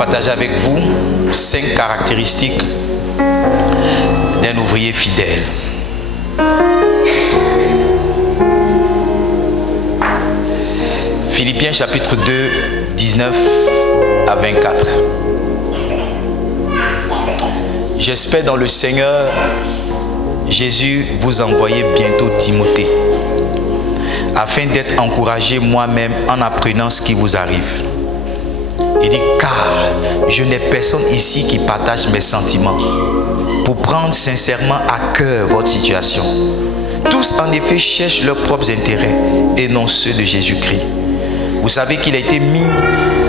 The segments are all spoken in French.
partager avec vous 5 caractéristiques d'un ouvrier fidèle. Philippiens chapitre 2, 19 à 24. J'espère dans le Seigneur Jésus vous envoyer bientôt Timothée, afin d'être encouragé moi-même en apprenant ce qui vous arrive. Il dit, car je n'ai personne ici qui partage mes sentiments pour prendre sincèrement à cœur votre situation. Tous en effet cherchent leurs propres intérêts et non ceux de Jésus-Christ. Vous savez qu'il a été mis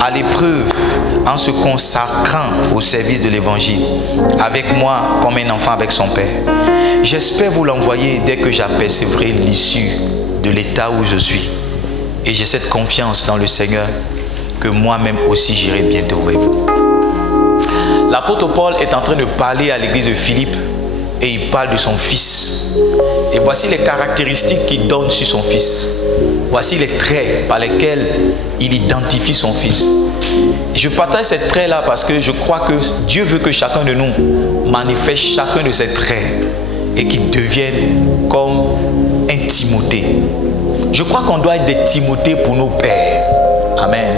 à l'épreuve en se consacrant au service de l'évangile, avec moi comme un enfant avec son père. J'espère vous l'envoyer dès que j'apercevrai l'issue de l'état où je suis. Et j'ai cette confiance dans le Seigneur que moi-même aussi j'irai bientôt vers vous. L'apôtre Paul est en train de parler à l'église de Philippe et il parle de son fils. Et voici les caractéristiques qu'il donne sur son fils. Voici les traits par lesquels il identifie son fils. Je partage ces traits-là parce que je crois que Dieu veut que chacun de nous manifeste chacun de ces traits et qu'il devienne comme un Timothée. Je crois qu'on doit être des Timothées pour nos pères. Amen.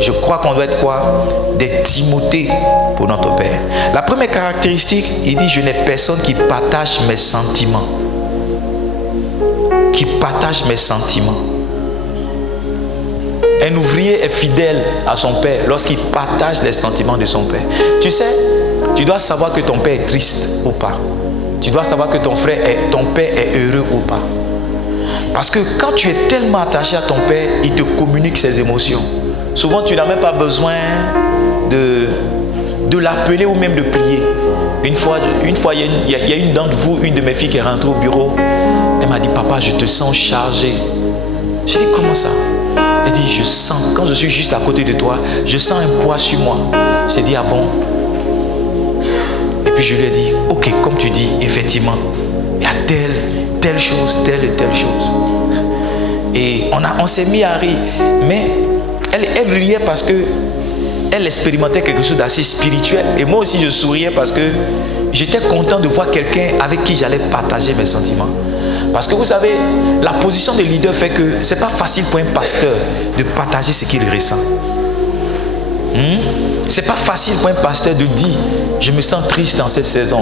Je crois qu'on doit être quoi? Des Timothées pour notre père. La première caractéristique, il dit, je n'ai personne qui partage mes sentiments. Qui partage mes sentiments. Un ouvrier est fidèle à son père lorsqu'il partage les sentiments de son père. Tu sais, tu dois savoir que ton père est triste ou pas. Tu dois savoir que ton père est heureux ou pas. Parce que quand tu es tellement attaché à ton père, il te communique ses émotions. Souvent, tu n'as même pas besoin de l'appeler ou même de prier. Une fois, il y a une d'entre vous, une de mes filles qui est rentrée au bureau. Elle m'a dit, papa, je te sens chargé. J'ai dit, comment ça? Elle dit, je sens, quand je suis juste à côté de toi, je sens un poids sur moi. J'ai dit, ah bon? Et puis je lui ai dit, ok, comme tu dis, effectivement, il y a telle chose, telle et telle chose. Et on s'est mis à rire. Mais elle riait parce que elle expérimentait quelque chose d'assez spirituel. Et moi aussi, je souriais parce que j'étais content de voir quelqu'un avec qui j'allais partager mes sentiments. Parce que vous savez, la position de leader fait que ce n'est pas facile pour un pasteur de partager ce qu'il ressent. Ce n'est pas facile pour un pasteur de dire, je me sens triste dans cette saison.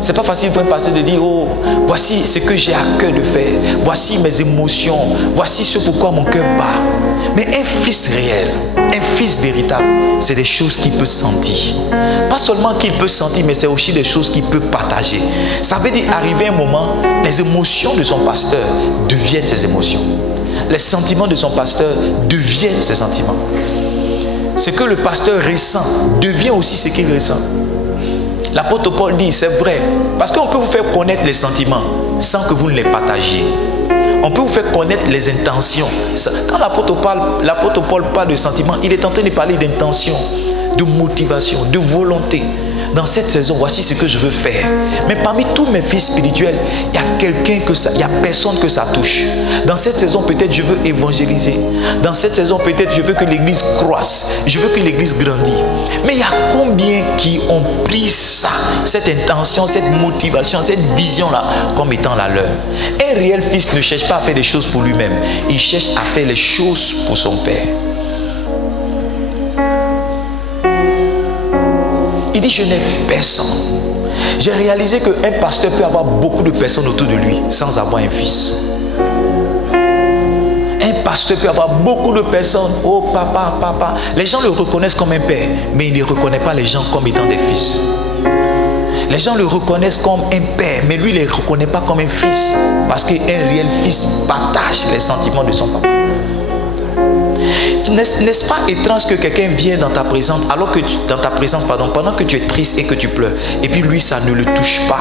Ce n'est pas facile pour un pasteur de dire, oh, voici ce que j'ai à cœur de faire. Voici mes émotions. Voici ce pourquoi mon cœur bat. Mais un fils réel, un fils véritable, c'est des choses qu'il peut sentir. Pas seulement qu'il peut sentir, mais c'est aussi des choses qu'il peut partager. Ça veut dire, arriver un moment, les émotions de son pasteur deviennent ses émotions. Les sentiments de son pasteur deviennent ses sentiments. Ce que le pasteur ressent devient aussi ce qu'il ressent. L'apôtre Paul dit, c'est vrai, parce qu'on peut vous faire connaître les sentiments sans que vous ne les partagiez. On peut vous faire connaître les intentions. Quand l'apôtre Paul parle de sentiments, il est en train de parler d'intention, de motivation, de volonté. Dans cette saison, voici ce que je veux faire. Mais parmi tous mes fils spirituels, il y a personne que ça touche. Dans cette saison, peut-être je veux évangéliser. Dans cette saison, peut-être je veux que l'église croisse. Je veux que l'église grandisse. Mais il y a combien qui ont pris ça, cette intention, cette motivation, cette vision-là, comme étant la leur? Un réel fils ne cherche pas à faire des choses pour lui-même. Il cherche à faire les choses pour son père. Il dit, je n'ai personne. J'ai réalisé qu'un pasteur peut avoir beaucoup de personnes autour de lui sans avoir un fils. Un pasteur peut avoir beaucoup de personnes. Oh papa, papa. Les gens le reconnaissent comme un père, mais il ne reconnaît pas les gens comme étant des fils. Les gens le reconnaissent comme un père, mais lui, il ne le reconnaît pas comme un fils. Parce qu'un réel fils partage les sentiments de son papa. N'est-ce pas étrange que quelqu'un vienne dans ta présence, pendant que tu es triste et que tu pleures, et puis lui, ça ne le touche pas.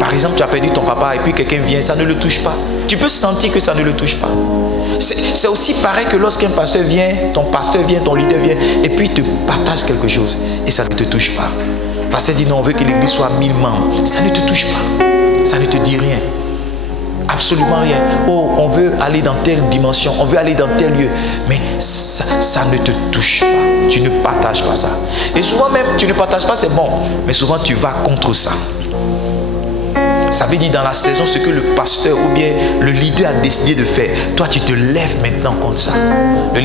Par exemple, tu as perdu ton papa et puis quelqu'un vient, ça ne le touche pas. Tu peux sentir que ça ne le touche pas. C'est aussi pareil que lorsqu'un pasteur vient, ton leader vient, et puis il te partage quelque chose, et ça ne te touche pas. Le pasteur dit non, on veut que l'église soit 1000 membres. Ça ne te touche pas. Ça ne te dit rien. absolument rien. Oh, on veut aller dans telle dimension, on veut aller dans tel lieu. Mais ça ne te touche pas. Tu ne partages pas ça. Et souvent même, tu ne partages pas, c'est bon. Mais souvent, tu vas contre ça. Ça veut dire dans la saison ce que le pasteur ou bien le leader a décidé de faire. Toi, tu te lèves maintenant contre ça. Le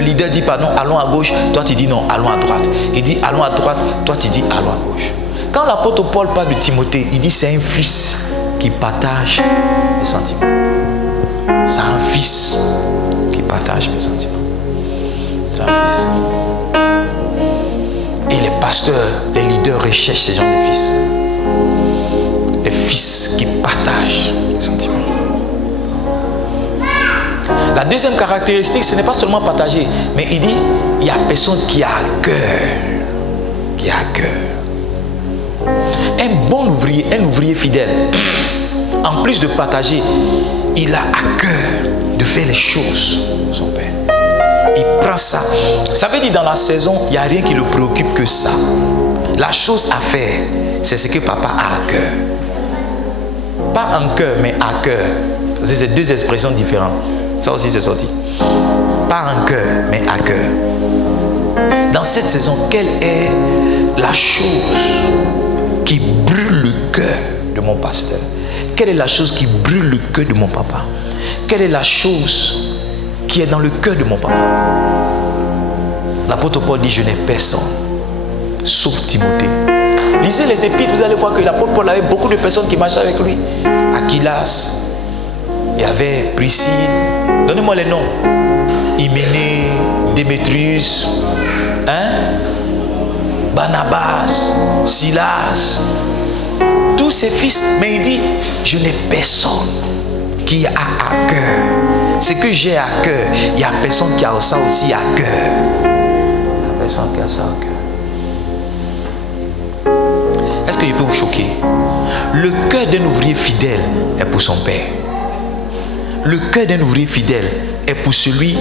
leader dit pardon, allons à gauche. Toi, tu dis non, allons à droite. Il dit allons à droite. Toi, tu dis allons à gauche. Quand l'apôtre Paul parle de Timothée, il dit c'est un fils qui partage mes sentiments. C'est un fils qui partage mes sentiments. C'est un fils. Et les pasteurs, les leaders recherchent ces gens de fils. Les fils qui partagent les sentiments. La deuxième caractéristique, ce n'est pas seulement partager, mais il dit, il y a personne qui a à cœur. Qui a à cœur. Un bon ouvrier, un ouvrier fidèle, en plus de partager, il a à cœur de faire les choses de son Père. Il prend ça. Ça veut dire dans la saison, il n'y a rien qui le préoccupe que ça. La chose à faire, c'est ce que papa a à cœur. Pas en cœur, mais à cœur. C'est deux expressions différentes. Ça aussi, c'est sorti. Pas en cœur, mais à cœur. Dans cette saison, quelle est la chose qui brûle le cœur de mon pasteur? Quelle est la chose qui brûle le cœur de mon papa? Quelle est la chose qui est dans le cœur de mon papa? L'apôtre Paul dit, je n'ai personne, sauf Timothée. Lisez les épîtres, vous allez voir que l'apôtre Paul avait beaucoup de personnes qui marchaient avec lui. Aquilas, il y avait Priscille, donnez-moi les noms. Hyménée, Démétrius, Barnabas, Silas, tous ses fils. Mais il dit, je n'ai personne qui a à cœur. Ce que j'ai à cœur, il n'y a personne qui a ça aussi à cœur. Il n'y a personne qui a ça à cœur. Est-ce que je peux vous choquer? Le cœur d'un ouvrier fidèle est pour son père. Le cœur d'un ouvrier fidèle est pour celui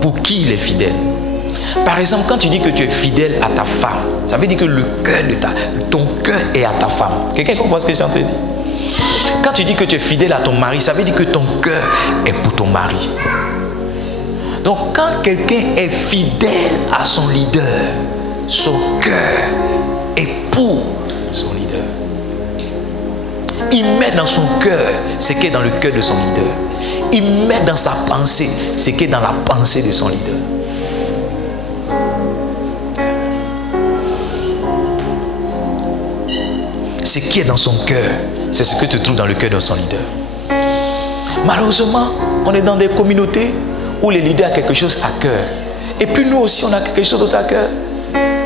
pour qui il est fidèle. Par exemple, quand tu dis que tu es fidèle à ta femme, ça veut dire que le cœur ton cœur est à ta femme. Quelqu'un comprend ce que je suis en train de dire? Quand tu dis que tu es fidèle à ton mari, ça veut dire que ton cœur est pour ton mari. Donc, quand quelqu'un est fidèle à son leader, son cœur est pour son leader. Il met dans son cœur ce qui est dans le cœur de son leader. Il met dans sa pensée ce qui est dans la pensée de son leader. Ce qui est dans son cœur, c'est ce que tu trouves dans le cœur de son leader. Malheureusement, on est dans des communautés où les leaders ont quelque chose à cœur. Et puis nous aussi, on a quelque chose d'autre à cœur.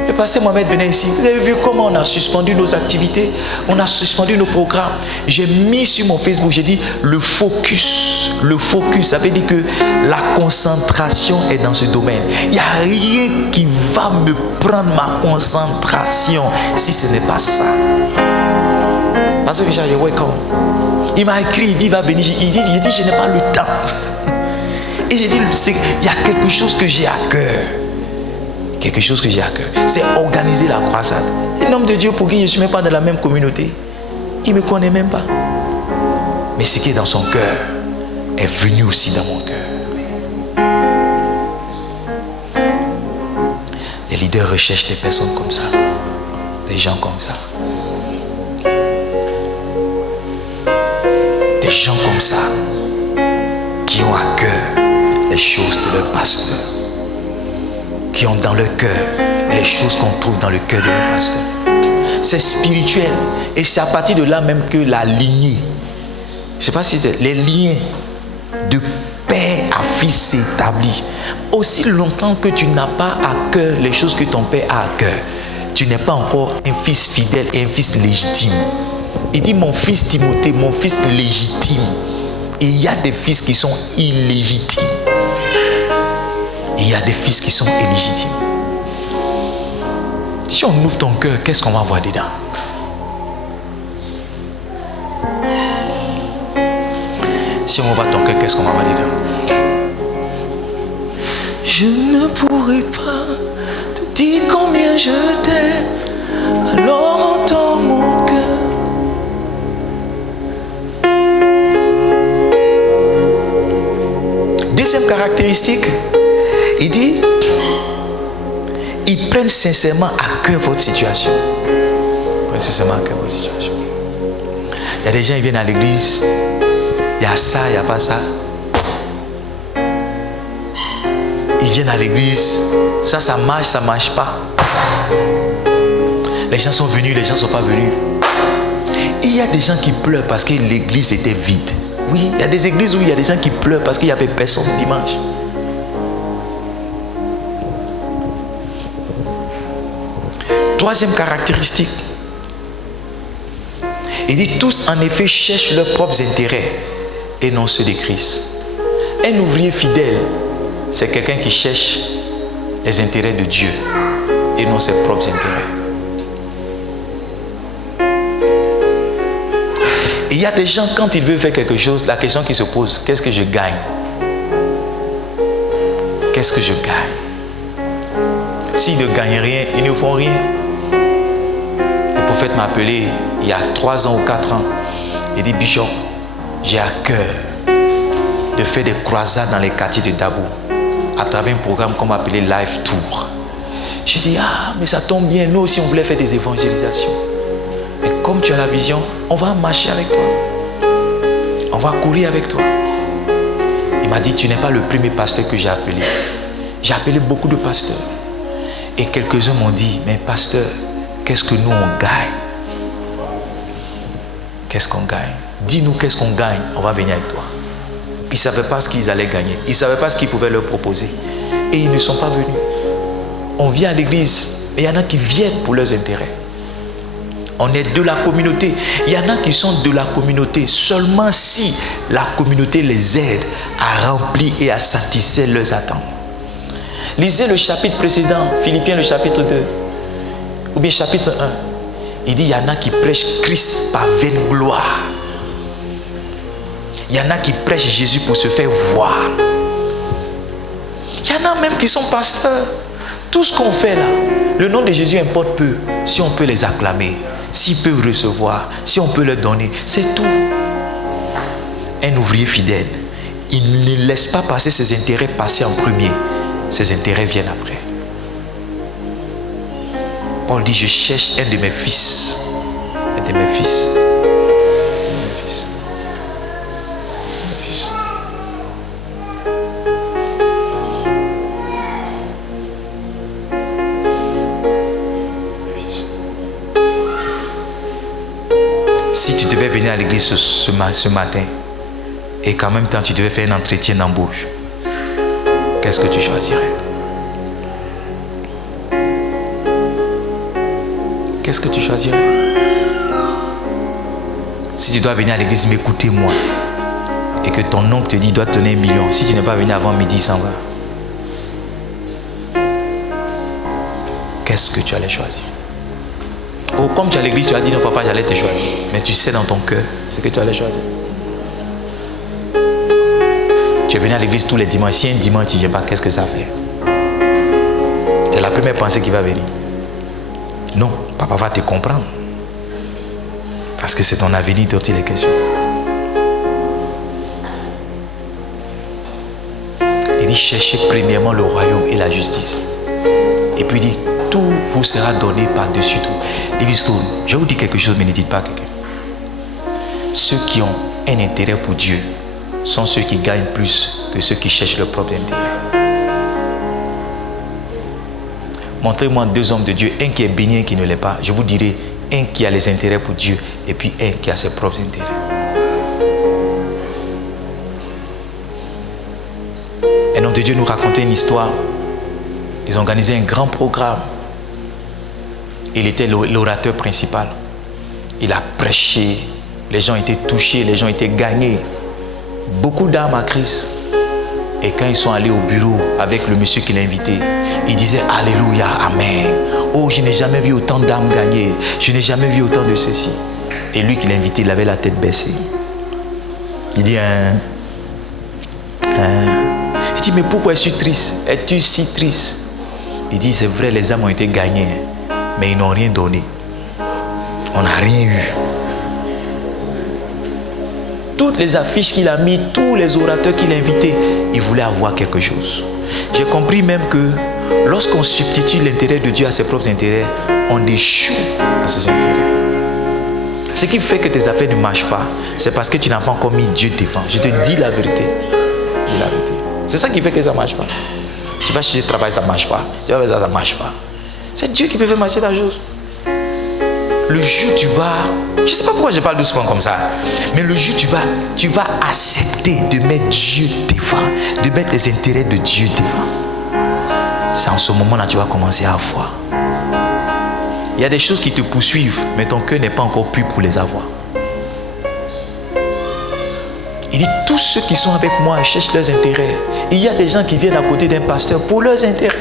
Le pasteur Mohamed venait ici. Vous avez vu comment on a suspendu nos activités, on a suspendu nos programmes. J'ai mis sur mon Facebook, j'ai dit le focus. Le focus, ça veut dire que la concentration est dans ce domaine. Il n'y a rien qui va me prendre ma concentration si ce n'est pas ça. Parce que j'ai welcome. Il m'a écrit, il dit il va venir. Il dit je n'ai pas le temps. Et j'ai dit il y a quelque chose que j'ai à cœur. Quelque chose que j'ai à cœur. C'est organiser la croisade. Un homme de Dieu pour qui je ne suis même pas dans la même communauté. Il ne me connaît même pas. Mais ce qui est dans son cœur est venu aussi dans mon cœur. Les leaders recherchent des personnes comme ça. Des gens comme ça. Des gens comme ça qui ont à cœur les choses de leur pasteur, qui ont dans leur cœur les choses qu'on trouve dans le cœur de leur pasteur. C'est spirituel et c'est à partir de là même que la lignée, je ne sais pas si c'est les liens de père à fils s'établissent. Aussi longtemps que tu n'as pas à cœur les choses que ton père a à cœur, tu n'es pas encore un fils fidèle et un fils légitime. Il dit mon fils Timothée, mon fils légitime. Et il y a des fils qui sont illégitimes. Et il y a des fils qui sont illégitimes. Si on ouvre ton cœur, qu'est-ce qu'on va voir dedans? Si on ouvre ton cœur, qu'est-ce qu'on va voir dedans? Je ne pourrai pas te dire combien je t'aime. Alors entends mon cœur. Deuxième caractéristique, il dit, ils prennent sincèrement à cœur votre situation. Ils prennent sincèrement à cœur votre situation. Il y a des gens qui viennent à l'église, il y a ça, il n'y a pas ça. Ils viennent à l'église, ça marche pas. Les gens sont venus, les gens ne sont pas venus. Et il y a des gens qui pleurent parce que l'église était vide. Oui, il y a des églises où il y a des gens qui pleurent parce qu'il n'y avait personne dimanche. Troisième caractéristique, il dit tous en effet cherchent leurs propres intérêts et non ceux de Christ. Un ouvrier fidèle, c'est quelqu'un qui cherche les intérêts de Dieu et non ses propres intérêts. Et il y a des gens, quand ils veulent faire quelque chose, la question qui se pose, qu'est-ce que je gagne? Qu'est-ce que je gagne? S'ils ne gagnent rien, ils ne font rien. Le prophète m'a appelé il y a 3 ans ou 4 ans. Il dit, Bishop, j'ai à cœur de faire des croisades dans les quartiers de Dabo à travers un programme qu'on m'a appelé Life Tour. J'ai dit, mais ça tombe bien, nous aussi on voulait faire des évangélisations. Mais comme tu as la vision, on va marcher avec toi. On va courir avec toi. Il m'a dit, tu n'es pas le premier pasteur que j'ai appelé. J'ai appelé beaucoup de pasteurs. Et quelques-uns m'ont dit, mais pasteur, qu'est-ce que nous on gagne? Qu'est-ce qu'on gagne? Dis-nous qu'est-ce qu'on gagne, on va venir avec toi. Ils ne savaient pas ce qu'ils allaient gagner. Ils ne savaient pas ce qu'ils pouvaient leur proposer. Et ils ne sont pas venus. On vient à l'église, mais il y en a qui viennent pour leurs intérêts. On est de la communauté. Il y en a qui sont de la communauté seulement si la communauté les aide à remplir et à satisfaire leurs attentes. Lisez le chapitre précédent, Philippiens le chapitre 2, ou bien chapitre 1. Il dit, il y en a qui prêchent Christ par vaine gloire. Il y en a qui prêchent Jésus pour se faire voir. Il y en a même qui sont pasteurs. Tout ce qu'on fait là, le nom de Jésus importe peu. Si on peut les acclamer, s'ils peuvent recevoir, si on peut leur donner, c'est tout. Un ouvrier fidèle, il ne laisse pas passer ses intérêts passer en premier. Ses intérêts viennent après. Paul dit, je cherche un de mes fils. Un de mes fils. Si tu devais venir à l'église ce matin et qu'en même temps tu devais faire un entretien d'embauche, qu'est-ce que tu choisirais? Qu'est-ce que tu choisirais? Si tu dois venir à l'église, m'écoutez-moi, et que ton oncle te dit, il doit te donner 1 million. Si tu n'es pas venu avant midi, il s'en va. Qu'est-ce que tu allais choisir? Oh, comme tu es à l'église, tu as dit, non papa, j'allais te choisir. Mais tu sais dans ton cœur ce que tu allais choisir. Tu es venu à l'église tous les dimanches. Si un dimanche tu ne viens pas, qu'est-ce que ça fait? C'est la première pensée qui va venir. Non, papa va te comprendre. Parce que c'est ton avenir dont il est question. Il dit, cherchez premièrement le royaume et la justice. Et puis il dit, tout vous sera donné par-dessus tout. Livingstone, je vous dis quelque chose, mais ne dites pas à quelqu'un. Ceux qui ont un intérêt pour Dieu sont ceux qui gagnent plus que ceux qui cherchent leur propre intérêt. Montrez-moi 2 hommes de Dieu, un qui est béni, un qui ne l'est pas. Je vous dirai un qui a les intérêts pour Dieu et puis un qui a ses propres intérêts. Un homme de Dieu nous racontait une histoire. Ils ont organisé un grand programme. Il était l'orateur principal. Il a prêché. Les gens étaient touchés, les gens étaient gagnés. Beaucoup d'âmes à Christ. Et quand ils sont allés au bureau avec le monsieur qui l'a invité, il disait Alléluia, Amen. Oh, je n'ai jamais vu autant d'âmes gagnées. Je n'ai jamais vu autant de ceci. Et lui qui l'a invité, il avait la tête baissée. Il dit Il dit, mais pourquoi es-tu triste? Es-tu si triste? Il dit, c'est vrai, les âmes ont été gagnées, mais ils n'ont rien donné. On n'a rien eu. toutes les affiches qu'il a mis, tous les orateurs qu'il a invités, il voulait avoir quelque chose. J'ai compris même que lorsqu'on substitue l'intérêt de Dieu à ses propres intérêts, on échoue à ses intérêts. Ce qui fait que tes affaires ne marchent pas, c'est parce que tu n'as pas encore mis Dieu devant. Je te dis la vérité. Je dis la vérité. C'est ça qui fait que ça ne marche pas. Tu vas chercher le travail, ça ne marche pas. Tu vas faire ça, ça ne marche pas. C'est Dieu qui peut faire marcher la chose. Le jour où tu vas, je ne sais pas pourquoi je parle doucement comme ça, mais le jour où tu vas accepter de mettre Dieu devant, de mettre les intérêts de Dieu devant, c'est en ce moment-là que tu vas commencer à voir. Il y a des choses qui te poursuivent, mais ton cœur n'est pas encore pur pour les avoir. Il dit, tous ceux qui sont avec moi cherchent leurs intérêts. Il y a des gens qui viennent à côté d'un pasteur pour leurs intérêts.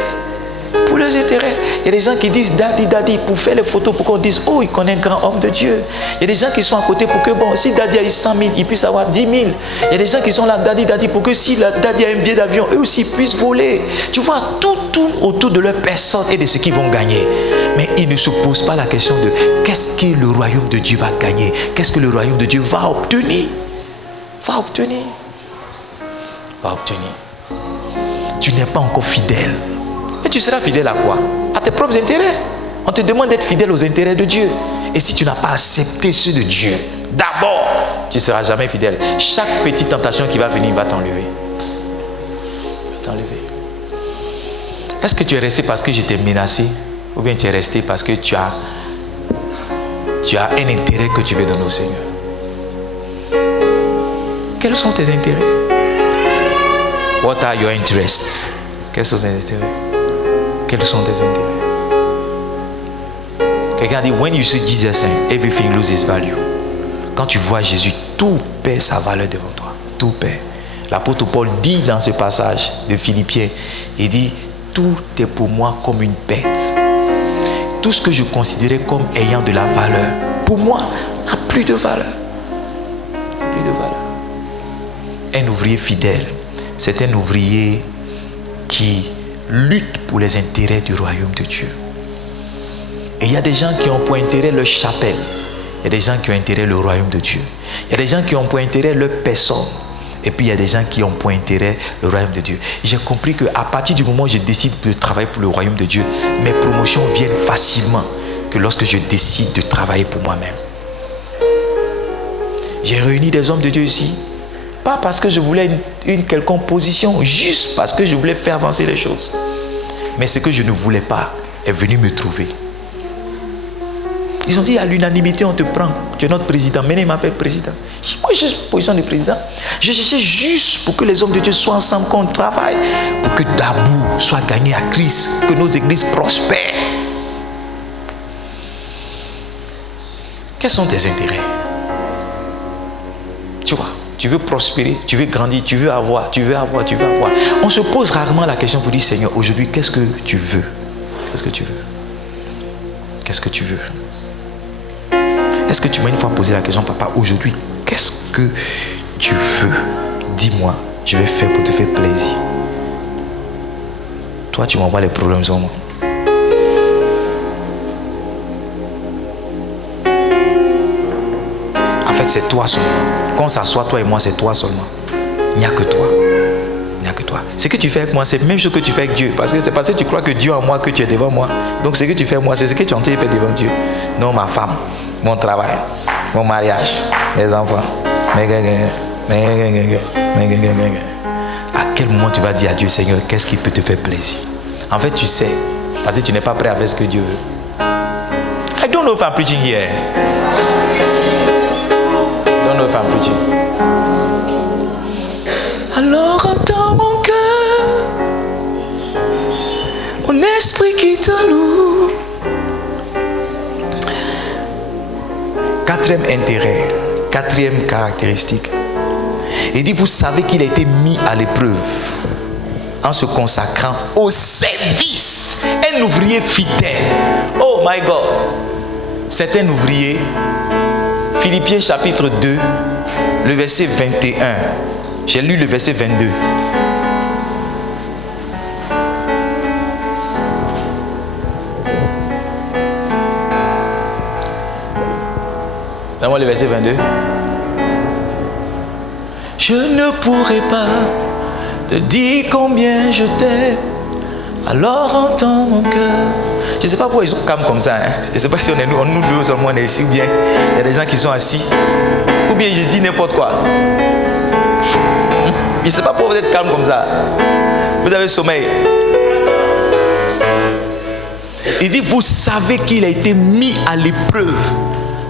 Pour leurs intérêts. Il y a des gens qui disent daddy, daddy, pour faire les photos, pour qu'on dise, oh, il connaît un grand homme de Dieu. Il y a des gens qui sont à côté pour que, bon, si daddy a eu 100 000, il puisse avoir 10 000. Il y a des gens qui sont là, daddy, daddy, pour que si daddy a un billet d'avion, eux aussi puissent voler. Tu vois, tout tourne autour de leur personne et de ce qu'ils vont gagner. Mais ils ne se posent pas la question de qu'est-ce que le royaume de Dieu va gagner, qu'est-ce que le royaume de Dieu va obtenir. Va obtenir. Tu n'es pas encore fidèle. Mais tu seras fidèle à quoi? À tes propres intérêts. On te demande d'être fidèle aux intérêts de Dieu. Et si tu n'as pas accepté ceux de Dieu, d'abord, tu ne seras jamais fidèle. Chaque petite tentation qui va venir va t'enlever. Est-ce que tu es resté parce que je t'ai menacé? Ou bien tu es resté parce que tu as un intérêt que tu veux donner au Seigneur? Quels sont tes intérêts? What are your interests? Quels sont tes intérêts? Quels sont tes intérêts? Quelqu'un dit, when you see Jesus, everything loses value. Quand tu vois Jésus, tout perd sa valeur devant toi. Tout perd. L'apôtre Paul dit dans ce passage de Philippiens, il dit, tout est pour moi comme une bête. Tout ce que je considérais comme ayant de la valeur, pour moi, n'a plus de valeur. Plus de valeur. Un ouvrier fidèle, c'est un ouvrier qui lutte pour les intérêts du royaume de Dieu. Et il y a des gens qui ont pour intérêt leur chapelle. Il y a des gens qui ont intérêt le royaume de Dieu. Il y a des gens qui ont pour intérêt leur personne. Et puis il y a des gens qui ont pour intérêt le royaume de Dieu. J'ai compris qu'à partir du moment où je décide de travailler pour le royaume de Dieu, mes promotions viennent facilement que lorsque je décide de travailler pour moi-même. J'ai réuni des hommes de Dieu ici. Pas parce que je voulais une quelconque position, juste parce que je voulais faire avancer les choses. Mais ce que je ne voulais pas est venu me trouver. Ils ont dit à l'unanimité, on te prend. Tu es notre président. Maintenant, il m'appelle président. Moi, je suis en position de président. Je cherchais juste pour que les hommes de Dieu soient ensemble, qu'on travaille, pour que Dabou soit gagné à Christ, que nos églises prospèrent. Quels sont tes intérêts? Tu vois, tu veux prospérer, tu veux grandir, tu veux avoir. On se pose rarement la question pour dire, Seigneur, aujourd'hui, qu'est-ce que tu veux? Qu'est-ce que tu veux? Qu'est-ce que tu veux? Est-ce que tu m'as une fois posé la question, papa, aujourd'hui, qu'est-ce que tu veux? Dis-moi, je vais faire pour te faire plaisir. Toi, tu m'envoies les problèmes sur moi. En fait, c'est toi seulement. Quand on s'assoit, toi et moi, c'est toi seulement. Il n'y a que toi. Il n'y a que toi. Ce que tu fais avec moi, c'est la même chose que tu fais avec Dieu. Parce que c'est parce que tu crois que Dieu en moi que tu es devant moi. Donc ce que tu fais avec moi, c'est ce que tu es en train de faire devant Dieu. Non, ma femme, mon travail, mon mariage, mes enfants. À quel moment tu vas dire à Dieu, Seigneur, qu'est-ce qui peut te faire plaisir? En fait, tu sais, parce que tu n'es pas prêt à faire ce que Dieu veut. I don't know if I'm preaching here. I don't know if I'm preaching. Alors entends mon cœur, mon esprit qui te loue. Quatrième intérêt, quatrième caractéristique. Il dit, vous savez qu'il a été mis à l'épreuve en se consacrant au service. Un ouvrier fidèle. Oh my God. C'est un ouvrier. Philippiens chapitre 2, le verset 21. J'ai lu le verset 22. Donne-moi le verset 22. Je ne pourrai pas te dire combien je t'aime. Alors entends mon cœur. Je ne sais pas pourquoi ils sont calmes comme ça. Je ne sais pas si on est nous deux seulement on est ici ou bien il y a des gens qui sont assis. Ou bien je dis n'importe quoi. Je ne sais pas pourquoi vous êtes calmes comme ça. Vous avez sommeil. Il dit, vous savez qu'il a été mis à l'épreuve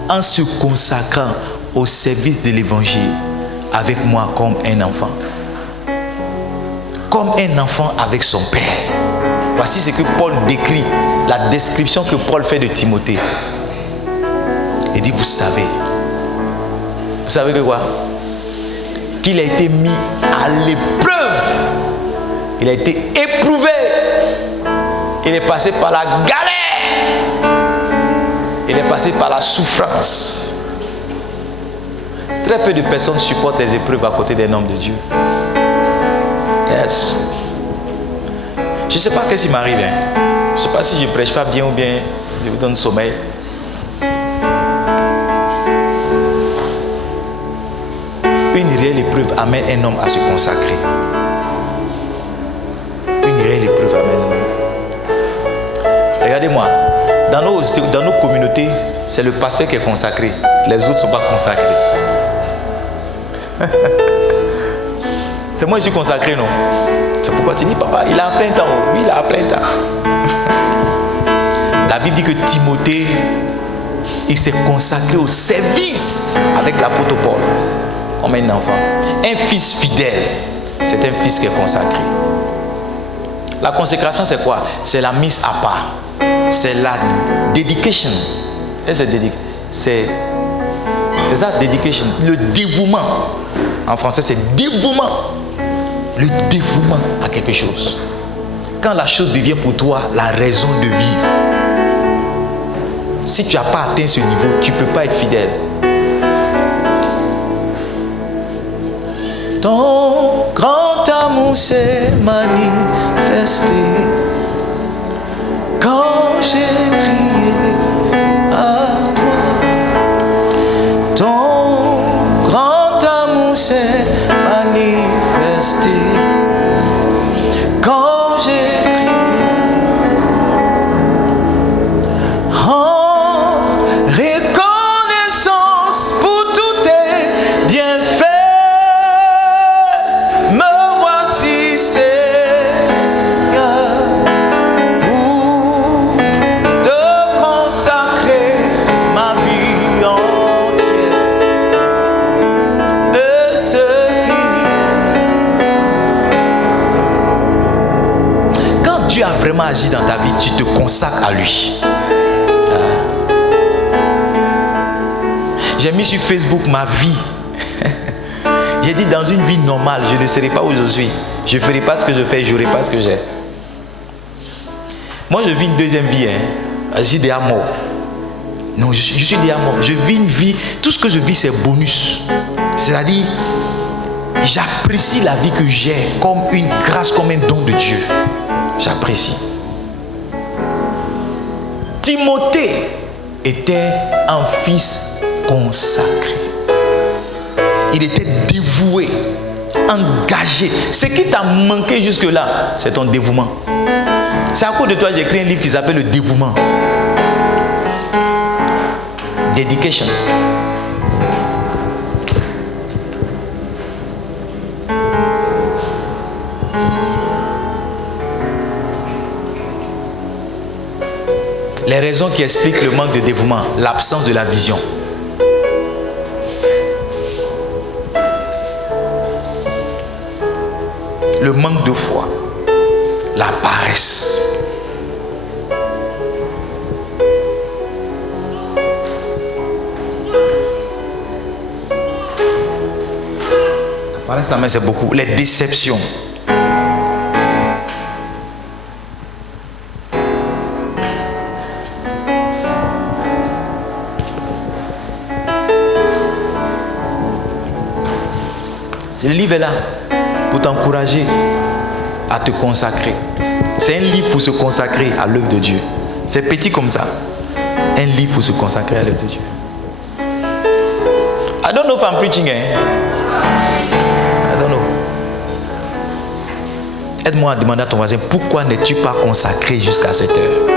en se consacrant au service de l'évangile avec moi comme un enfant. Comme un enfant avec son père. Voici ce que Paul décrit, la description que Paul fait de Timothée. Il dit, vous savez que quoi? Qu'il a été mis à l'épreuve. Il a été éprouvé. Il est passé par la galère. Il est passé par la souffrance. Très peu de personnes supportent les épreuves à côté d'un homme de Dieu. Yes. Je ne sais pas qu'est-ce qui m'arrive. Je ne sais pas si je ne prêche pas bien ou bien je vous donne sommeil. Une réelle épreuve amène un homme à se consacrer. Une réelle épreuve amène un homme. Regardez-moi, dans nos communautés, c'est le pasteur qui est consacré. Les autres ne sont pas consacrés. C'est moi qui suis consacré, non? C'est pourquoi tu dis, papa, il a à plein temps. Oui, il a à plein temps. La Bible dit que Timothée, il s'est consacré au service avec l'apôtre Paul, comme un enfant. Un fils fidèle, c'est un fils qui est consacré. La consécration, c'est quoi? C'est la mise à part. C'est la dedication. C'est ça, dedication. Le dévouement. En français, c'est dévouement. Le dévouement à quelque chose. Quand la chose devient pour toi la raison de vivre. Si tu n'as pas atteint ce niveau, tu ne peux pas être fidèle. Ton grand amour s'est manifesté quand j'ai crié à toi. Ton grand amour s'est manifesté quand j'ai crié en reconnaissance pour tous tes bienfaits. Me voici, Seigneur, pour te consacrer ma vie entière. Et ce qui... Quand Dieu a vraiment agi dans ta vie, tu te consacres à lui. J'ai mis sur Facebook ma vie. J'ai dit, dans une vie normale, je ne serai pas où je suis. Je ne ferai pas ce que je fais, je n'aurai pas ce que j'ai. Moi, je vis une deuxième vie. Je suis déjà mort. Non, je suis déjà mort. Je vis une vie. Tout ce que je vis, c'est bonus. C'est-à-dire, j'apprécie la vie que j'ai comme une grâce, comme un don de Dieu. J'apprécie. Timothée était un fils consacré. Il était dévoué, engagé. Ce qui t'a manqué jusque-là, c'est ton dévouement. C'est à cause de toi que j'ai écrit un livre qui s'appelle Le dévouement. Dedication. Les raisons qui expliquent le manque de dévouement, l'absence de la vision. Le manque de foi, la paresse. La paresse, mais c'est beaucoup. Les déceptions. Ce livre est là pour t'encourager à te consacrer. C'est un livre pour se consacrer à l'œuvre de Dieu. C'est petit comme ça. Un livre pour se consacrer à l'œuvre de Dieu. I don't know if I'm preaching. Aide-moi à demander à ton voisin, pourquoi n'es-tu pas consacré jusqu'à cette heure?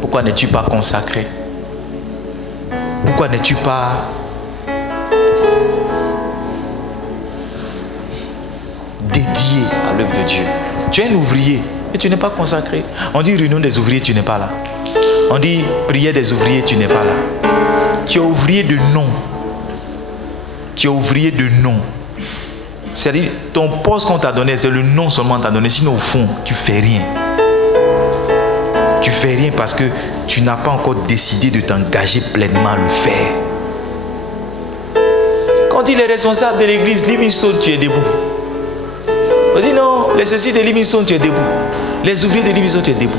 Pourquoi n'es-tu pas consacré? Pourquoi n'es-tu pas dédié à l'œuvre de Dieu? Tu es un ouvrier et tu n'es pas consacré. On dit réunion des ouvriers, tu n'es pas là. On dit prière des ouvriers, tu n'es pas là. Tu es ouvrier de nom. Tu es ouvrier de nom. C'est-à-dire, ton poste qu'on t'a donné, c'est le nom seulement qu'on t'a donné. Sinon, au fond, tu fais rien. Tu fais rien parce que tu n'as pas encore décidé de t'engager pleinement à le faire. Quand on dit les responsables de l'église, Livingstone, tu es debout. On dit non, les ceci de Livingstone, tu es debout. Les ouvriers de Livingstone, tu es debout.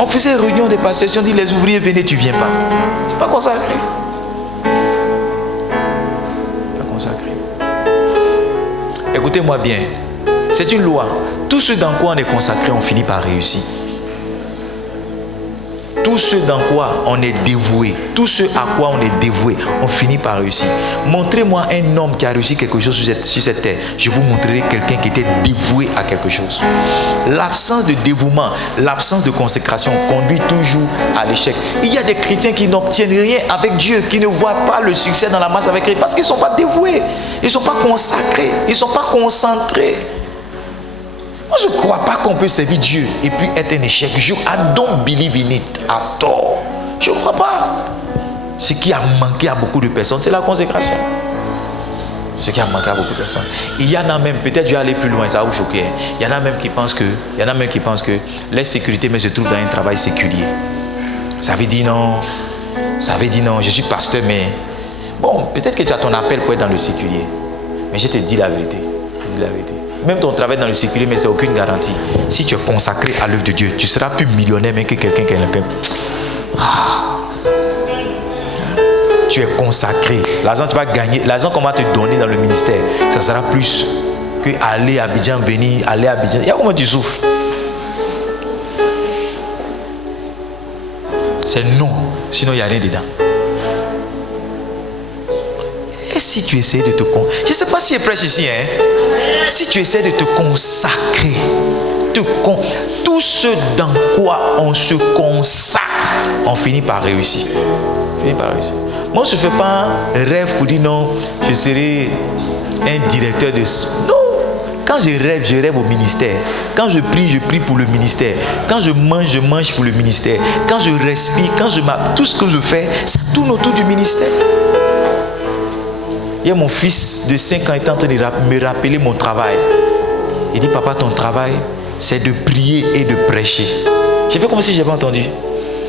On faisait une réunion des pasteurs, on dit les ouvriers venez, tu ne viens pas. C'est pas consacré. Pas consacré. Écoutez-moi bien, c'est une loi. Tout ce dans quoi on est consacré, on finit par réussir. Tout ce dans quoi on est dévoué, tout ce à quoi on est dévoué, on finit par réussir. Montrez-moi un homme qui a réussi quelque chose sur cette terre. Je vous montrerai quelqu'un qui était dévoué à quelque chose. L'absence de dévouement, l'absence de consécration conduit toujours à l'échec. Il y a des chrétiens qui n'obtiennent rien avec Dieu, qui ne voient pas le succès dans la masse avec Dieu parce qu'ils ne sont pas dévoués, ils ne sont pas consacrés, ils ne sont pas concentrés. Moi, je ne crois pas qu'on peut servir Dieu et puis être un échec. I don't believe in it at all. Je ne crois pas. Ce qui a manqué à beaucoup de personnes, c'est la consécration. Ce qui a manqué à beaucoup de personnes. Il y en a même, peut-être je vais aller plus loin, ça va vous choquer. Il y en a même qui pensent que leur sécurité mais se trouve dans un travail séculier. Ça veut dire non. Ça veut dire non, je suis pasteur, mais bon, peut-être que tu as ton appel pour être dans le séculier. Mais je te dis la vérité. Je te dis la vérité. Même ton travail dans le séculier, mais c'est aucune garantie. Si tu es consacré à l'œuvre de Dieu, tu seras plus millionnaire même que quelqu'un qui est un peu. Tu es consacré. L'argent que tu vas gagner, l'argent qu'on va te donner dans le ministère, ça sera plus que aller à Abidjan, venir, aller à Abidjan. Il y a comment tu souffres. C'est non, sinon il n'y a rien dedans. Et si tu essaies de te consacrer, je ne sais pas si il prêche ici, hein? Si tu essaies de te consacrer, tout ce dans quoi on se consacre, on finit par réussir. Moi, je ne fais pas un rêve pour dire non, je serai un directeur de... Non. Quand je rêve au ministère. Quand je prie pour le ministère. Quand je mange pour le ministère. Quand je respire, tout ce que je fais, ça tourne autour du ministère. Il y a mon fils de 5 ans qui est en train de me rappeler mon travail. Il dit, papa, ton travail, c'est de prier et de prêcher. J'ai fait comme si je n'avais pas entendu.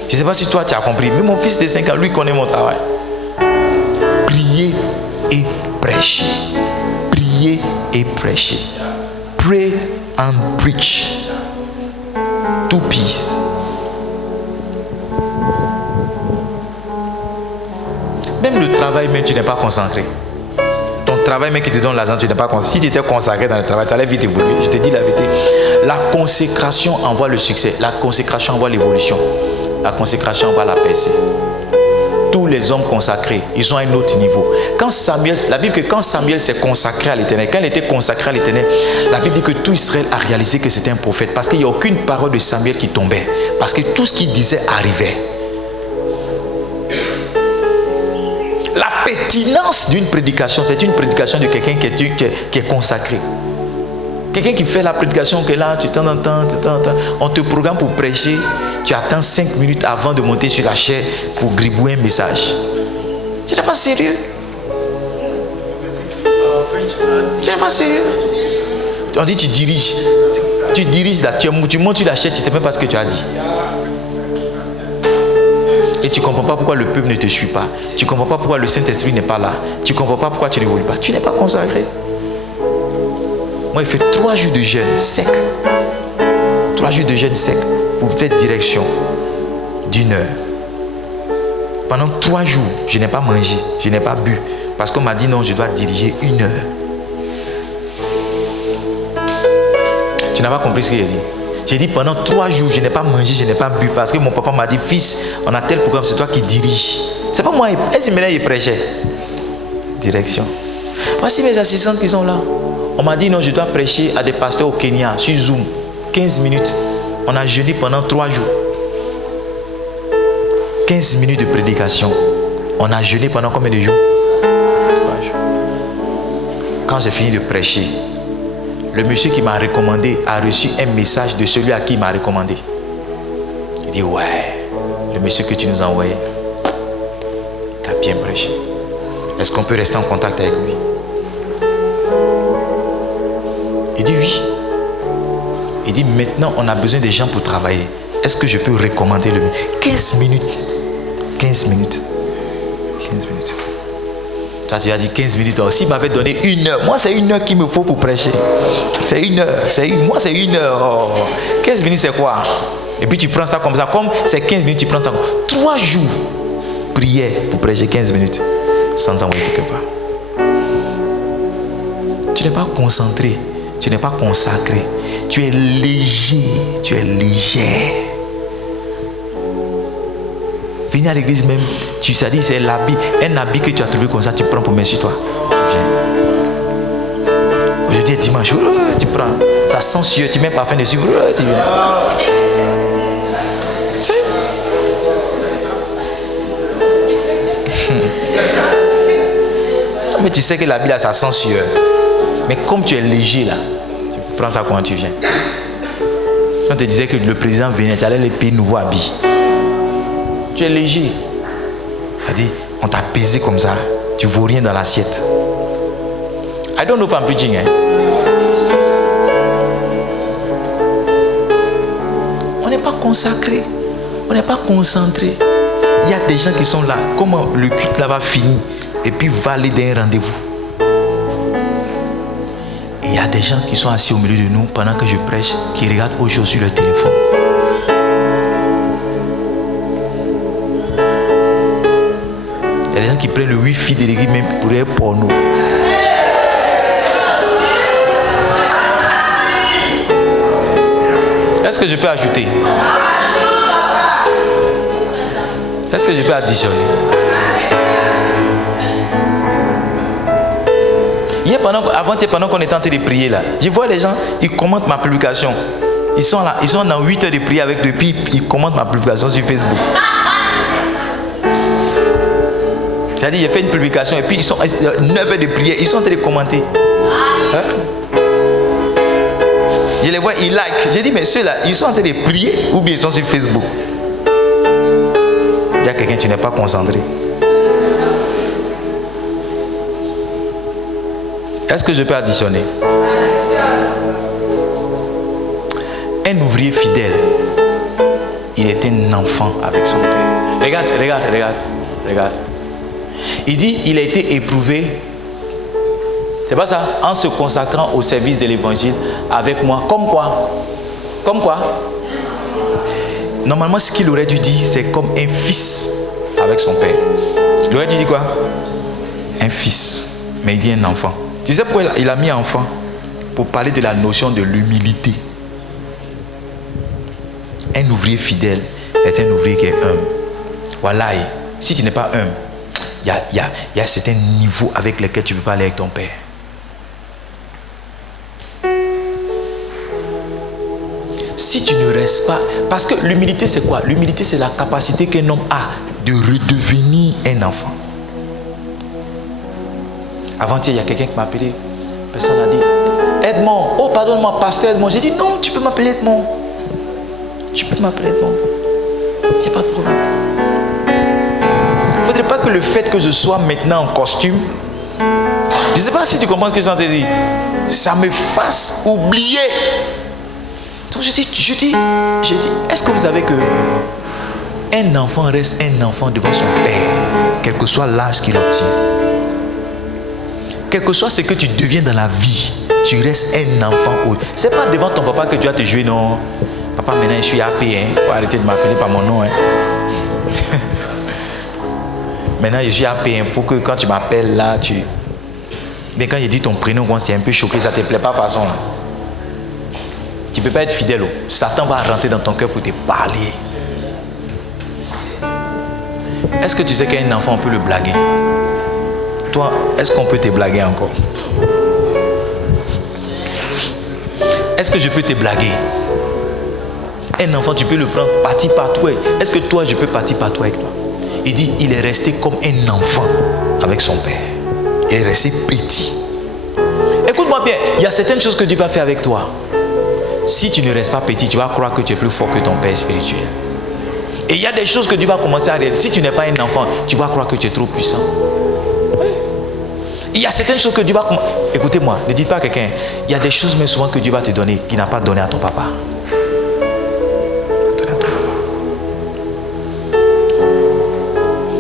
Je ne sais pas si toi, tu as compris. Mais mon fils de 5 ans, lui, connaît mon travail. Prier et prêcher. Prier et prêcher. Pray and preach. Two peace. Même le travail, même tu n'es pas concentré. Ton travail, même qui te donne l'argent, tu n'es pas concentré. Si tu étais consacré dans le travail, tu allais vite évoluer. Je te dis la vérité. La consécration envoie le succès. La consécration envoie l'évolution. La consécration envoie la percée. Tous les hommes consacrés, ils ont un autre niveau. Quand Samuel, la Bible dit que quand Samuel s'est consacré à l'Éternel, quand il était consacré à l'Éternel, la Bible dit que tout Israël a réalisé que c'était un prophète parce qu'il n'y a aucune parole de Samuel qui tombait. Parce que tout ce qu'il disait arrivait. La pertinence d'une prédication, c'est une prédication de quelqu'un qui est consacré. Quelqu'un qui fait la prédication que là, tu t'entends, on te programme pour prêcher, tu attends 5 minutes avant de monter sur la chaire pour gribouiller un message. Tu n'es pas sérieux. Tu n'es pas sérieux. On dit tu diriges. Tu diriges là, tu montes sur la chaire, tu ne sais même pas ce que tu as dit. Et tu ne comprends pas pourquoi le peuple ne te suit pas. Tu ne comprends pas pourquoi le Saint-Esprit n'est pas là. Tu ne comprends pas pourquoi tu n'évolues pas. Tu n'es pas consacré. Moi, il fait 3 jours de jeûne sec. 3 jours de jeûne sec pour faire direction d'1 heure. Pendant 3 jours, je n'ai pas mangé, je n'ai pas bu. Parce qu'on m'a dit non, je dois diriger 1 heure. Tu n'as pas compris ce qu'il a dit. J'ai dit pendant 3 jours, je n'ai pas mangé, je n'ai pas bu parce que mon papa m'a dit, fils, on a tel programme, c'est toi qui dirige. C'est pas moi, est-ce que il prêchait? Direction. Voici mes assistantes qui sont là. On m'a dit non, je dois prêcher à des pasteurs au Kenya sur Zoom. 15 minutes. On a jeûné pendant 3 jours. 15 minutes de prédication. On a jeûné pendant combien de jours? 3 jours. Quand j'ai fini de prêcher, le monsieur qui m'a recommandé a reçu un message de celui à qui il m'a recommandé. Il dit, ouais, le monsieur que tu nous as envoyé, il a bien prêché. Est-ce qu'on peut rester en contact avec lui? Il dit oui. Il dit maintenant on a besoin des gens pour travailler. Est-ce que je peux recommander le 15 minutes? 15 minutes. 15 minutes. Ça, tu as dit 15 minutes. S'il m'avait donné 1 heure, moi c'est 1 heure qu'il me faut pour prêcher. C'est 1 heure. Moi c'est 1 heure. Oh. 15 minutes c'est quoi? Et puis tu prends ça comme ça. Comme c'est 15 minutes, tu prends ça comme 3 jours. Prière pour prêcher 15 minutes. Sans envoyer quelque part. Tu n'es pas concentré. Tu n'es pas consacré. Tu es léger. Tu es légère. Venir à l'église même, tu sais dire c'est l'habit. Un habit que tu as trouvé comme ça, tu prends pour mettre sur toi. Tu viens. Aujourd'hui est dimanche, tu prends. Ça sent sueur, tu mets parfum dessus, tu viens. C'est. Mais tu sais que l'habit là, ça sent sueur. Mais comme tu es léger là, tu prends ça quand tu viens. On te disait que le président venait, tu allais les payer nouveaux habits. Tu es léger. C'est-à-dire, on t'a pesé comme ça. Tu ne vaux rien dans l'assiette. I don't know if I'm preaching. On n'est pas consacré. On n'est pas concentré. Il y a des gens qui sont là. Comment le culte là va finir et puis va aller dans un rendez-vous. Et il y a des gens qui sont assis au milieu de nous pendant que je prêche, qui regardent autre chose sur leur téléphone. Il y a des gens qui prennent le wifi de l'église même pour être porno. Est-ce que je peux ajouter? Est-ce que je peux additionner? Hier, pendant qu'on était en train de prier là, je vois les gens, ils commentent ma publication. Ils sont là, ils sont dans 8 heures de prière avec depuis, ils commentent ma publication sur Facebook. C'est-à-dire, j'ai fait une publication et puis ils sont 9 heures de prière, ils sont en train de commenter. Hein? Je les vois, ils like. J'ai dit, mais ceux-là, ils sont en train de prier ou bien ils sont sur Facebook? Il y a quelqu'un, tu n'es pas concentré. Est-ce que je peux additionner? Un ouvrier fidèle, il est un enfant avec son père. Regarde. Il dit, il a été éprouvé. C'est pas ça? En se consacrant au service de l'évangile avec moi. Comme quoi? Comme quoi? Normalement, ce qu'il aurait dû dire, c'est comme un fils avec son père. Il aurait dû dire quoi? Un fils. Mais il dit un enfant. Tu sais pourquoi il a mis enfant? Pour parler de la notion de l'humilité. Un ouvrier fidèle est un ouvrier qui est humble. Voilà. Si tu n'es pas humble, il y a certains niveaux avec lesquels tu ne peux pas aller avec ton père. Si tu ne restes pas... Parce que l'humilité, c'est quoi? L'humilité, c'est la capacité qu'un homme a de redevenir un enfant. Avant-hier, il y a quelqu'un qui m'a appelé. Personne a dit, Edmond, oh pardonne-moi, pasteur Edmond. J'ai dit, non, tu peux m'appeler Edmond. Tu peux m'appeler Edmond. Il n'y a pas de problème. Il ne faudrait pas que le fait que je sois maintenant en costume, je ne sais pas si tu comprends ce que je suis en train de dire, ça me fasse oublier. Donc je dis, est-ce que vous savez que un enfant reste un enfant devant son père, quel que soit l'âge qu'il obtient? Quel que soit ce que tu deviens dans la vie, tu restes un enfant. C'est pas devant ton papa que tu vas te jouer, non. Papa, maintenant je suis AP, il faut arrêter de m'appeler par mon nom. Maintenant je suis AP, il faut que quand tu m'appelles là, Mais quand je dis ton prénom, c'est un peu choqué, ça ne te plaît pas façon là. Tu ne peux pas être fidèle. Satan va rentrer dans ton cœur pour te parler. Est-ce que tu sais qu'un enfant, on peut le blaguer? Toi, est-ce qu'on peut te blaguer encore? Est-ce que je peux te blaguer? Un enfant, tu peux le prendre parti partout. Est-ce que toi, je peux partir partout avec toi? Il dit, il est resté comme un enfant avec son père. Il est resté petit. Écoute-moi bien, il y a certaines choses que Dieu va faire avec toi. Si tu ne restes pas petit, tu vas croire que tu es plus fort que ton père spirituel. Et il y a des choses que Dieu va commencer à réaliser. Si tu n'es pas un enfant, tu vas croire que tu es trop puissant. Il y a certaines choses que Dieu va... Écoutez-moi, ne dites pas à quelqu'un, il y a des choses mais souvent que Dieu va te donner qu'il n'a pas donné à ton papa.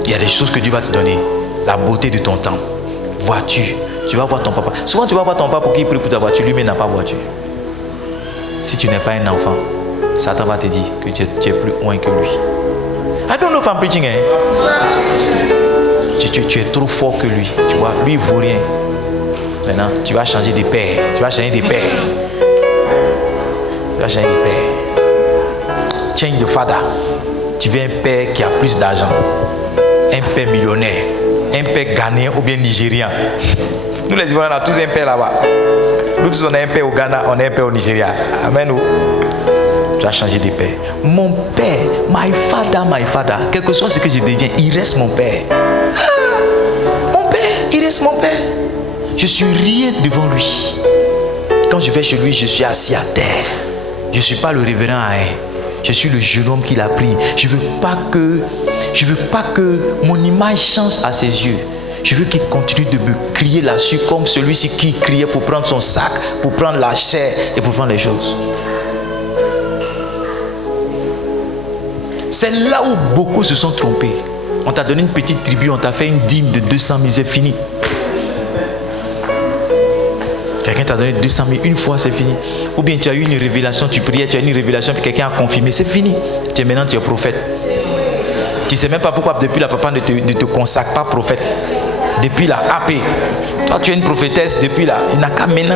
Il y a des choses que Dieu va te donner. La beauté de ton temps. Voiture. Tu vas voir ton papa. Souvent tu vas voir ton papa pour qu'il prie pour ta voiture. Lui-même n'a pas voiture. Si tu n'es pas un enfant, Satan va te dire que tu es plus loin que lui. I don't know if I'm preaching, hein? Tu es trop fort que lui. Tu vois, lui il vaut rien. Maintenant, tu vas changer de père. Tu vas changer de père. Tu vas changer de père. Change de father. Tu veux un père qui a plus d'argent. Un père millionnaire. Un père ghanéen ou bien nigérien. Nous les Ivoiriens, on a tous un père là-bas. Nous tous on a un père au Ghana, on a un père au Nigeria. Amen. Tu as changé de père. Mon père, my father, quel que soit ce que je deviens, il reste mon père. Mon père, il reste mon père. Je suis rien devant lui. Quand je vais chez lui, je suis assis à terre. Je ne suis pas le révérend à un. Je suis le jeune homme qu'il a pris. Je ne veux pas que mon image change à ses yeux. Je veux qu'il continue de me crier là-dessus comme celui-ci qui criait pour prendre son sac, pour prendre la chair et pour prendre les choses. C'est là où beaucoup se sont trompés. On t'a donné une petite tribu, on t'a fait une dîme de 200 000, c'est fini. Quelqu'un t'a donné 200 000, une fois c'est fini. Ou bien tu as eu une révélation, tu priais, tu as eu une révélation, puis quelqu'un a confirmé, c'est fini. Maintenant tu es prophète. Tu ne sais même pas pourquoi depuis la papa ne te consacre pas prophète. Depuis la AP. Toi tu es une prophétesse depuis là. Il n'a qu'à maintenant.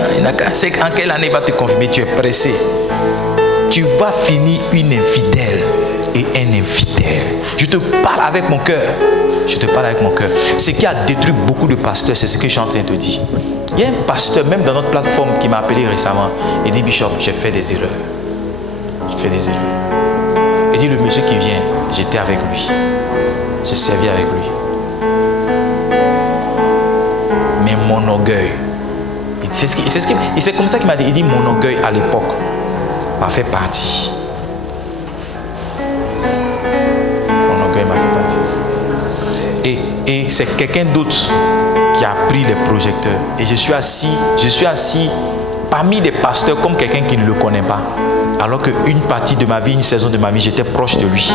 C'est en quelle année il va te confirmer? Tu es pressé. Tu vas finir une infidèle et un infidèle. Je te parle avec mon cœur. Je te parle avec mon cœur. Ce qui a détruit beaucoup de pasteurs, c'est ce que je suis en train de te dire. Il y a un pasteur, même dans notre plateforme, qui m'a appelé récemment. Il dit, Bishop, j'ai fait des erreurs. J'ai fait des erreurs. Il dit, le monsieur qui vient, j'étais avec lui. J'ai servi avec lui. Mais mon orgueil, c'est comme ça qu'il m'a dit. Il dit, mon orgueil à l'époque m'a fait partie. Mon orgueil m'a fait partie. Et c'est quelqu'un d'autre qui a pris les projecteurs. Et je suis assis parmi les pasteurs comme quelqu'un qui ne le connaît pas. Alors qu'une partie de ma vie, une saison de ma vie, j'étais proche de lui.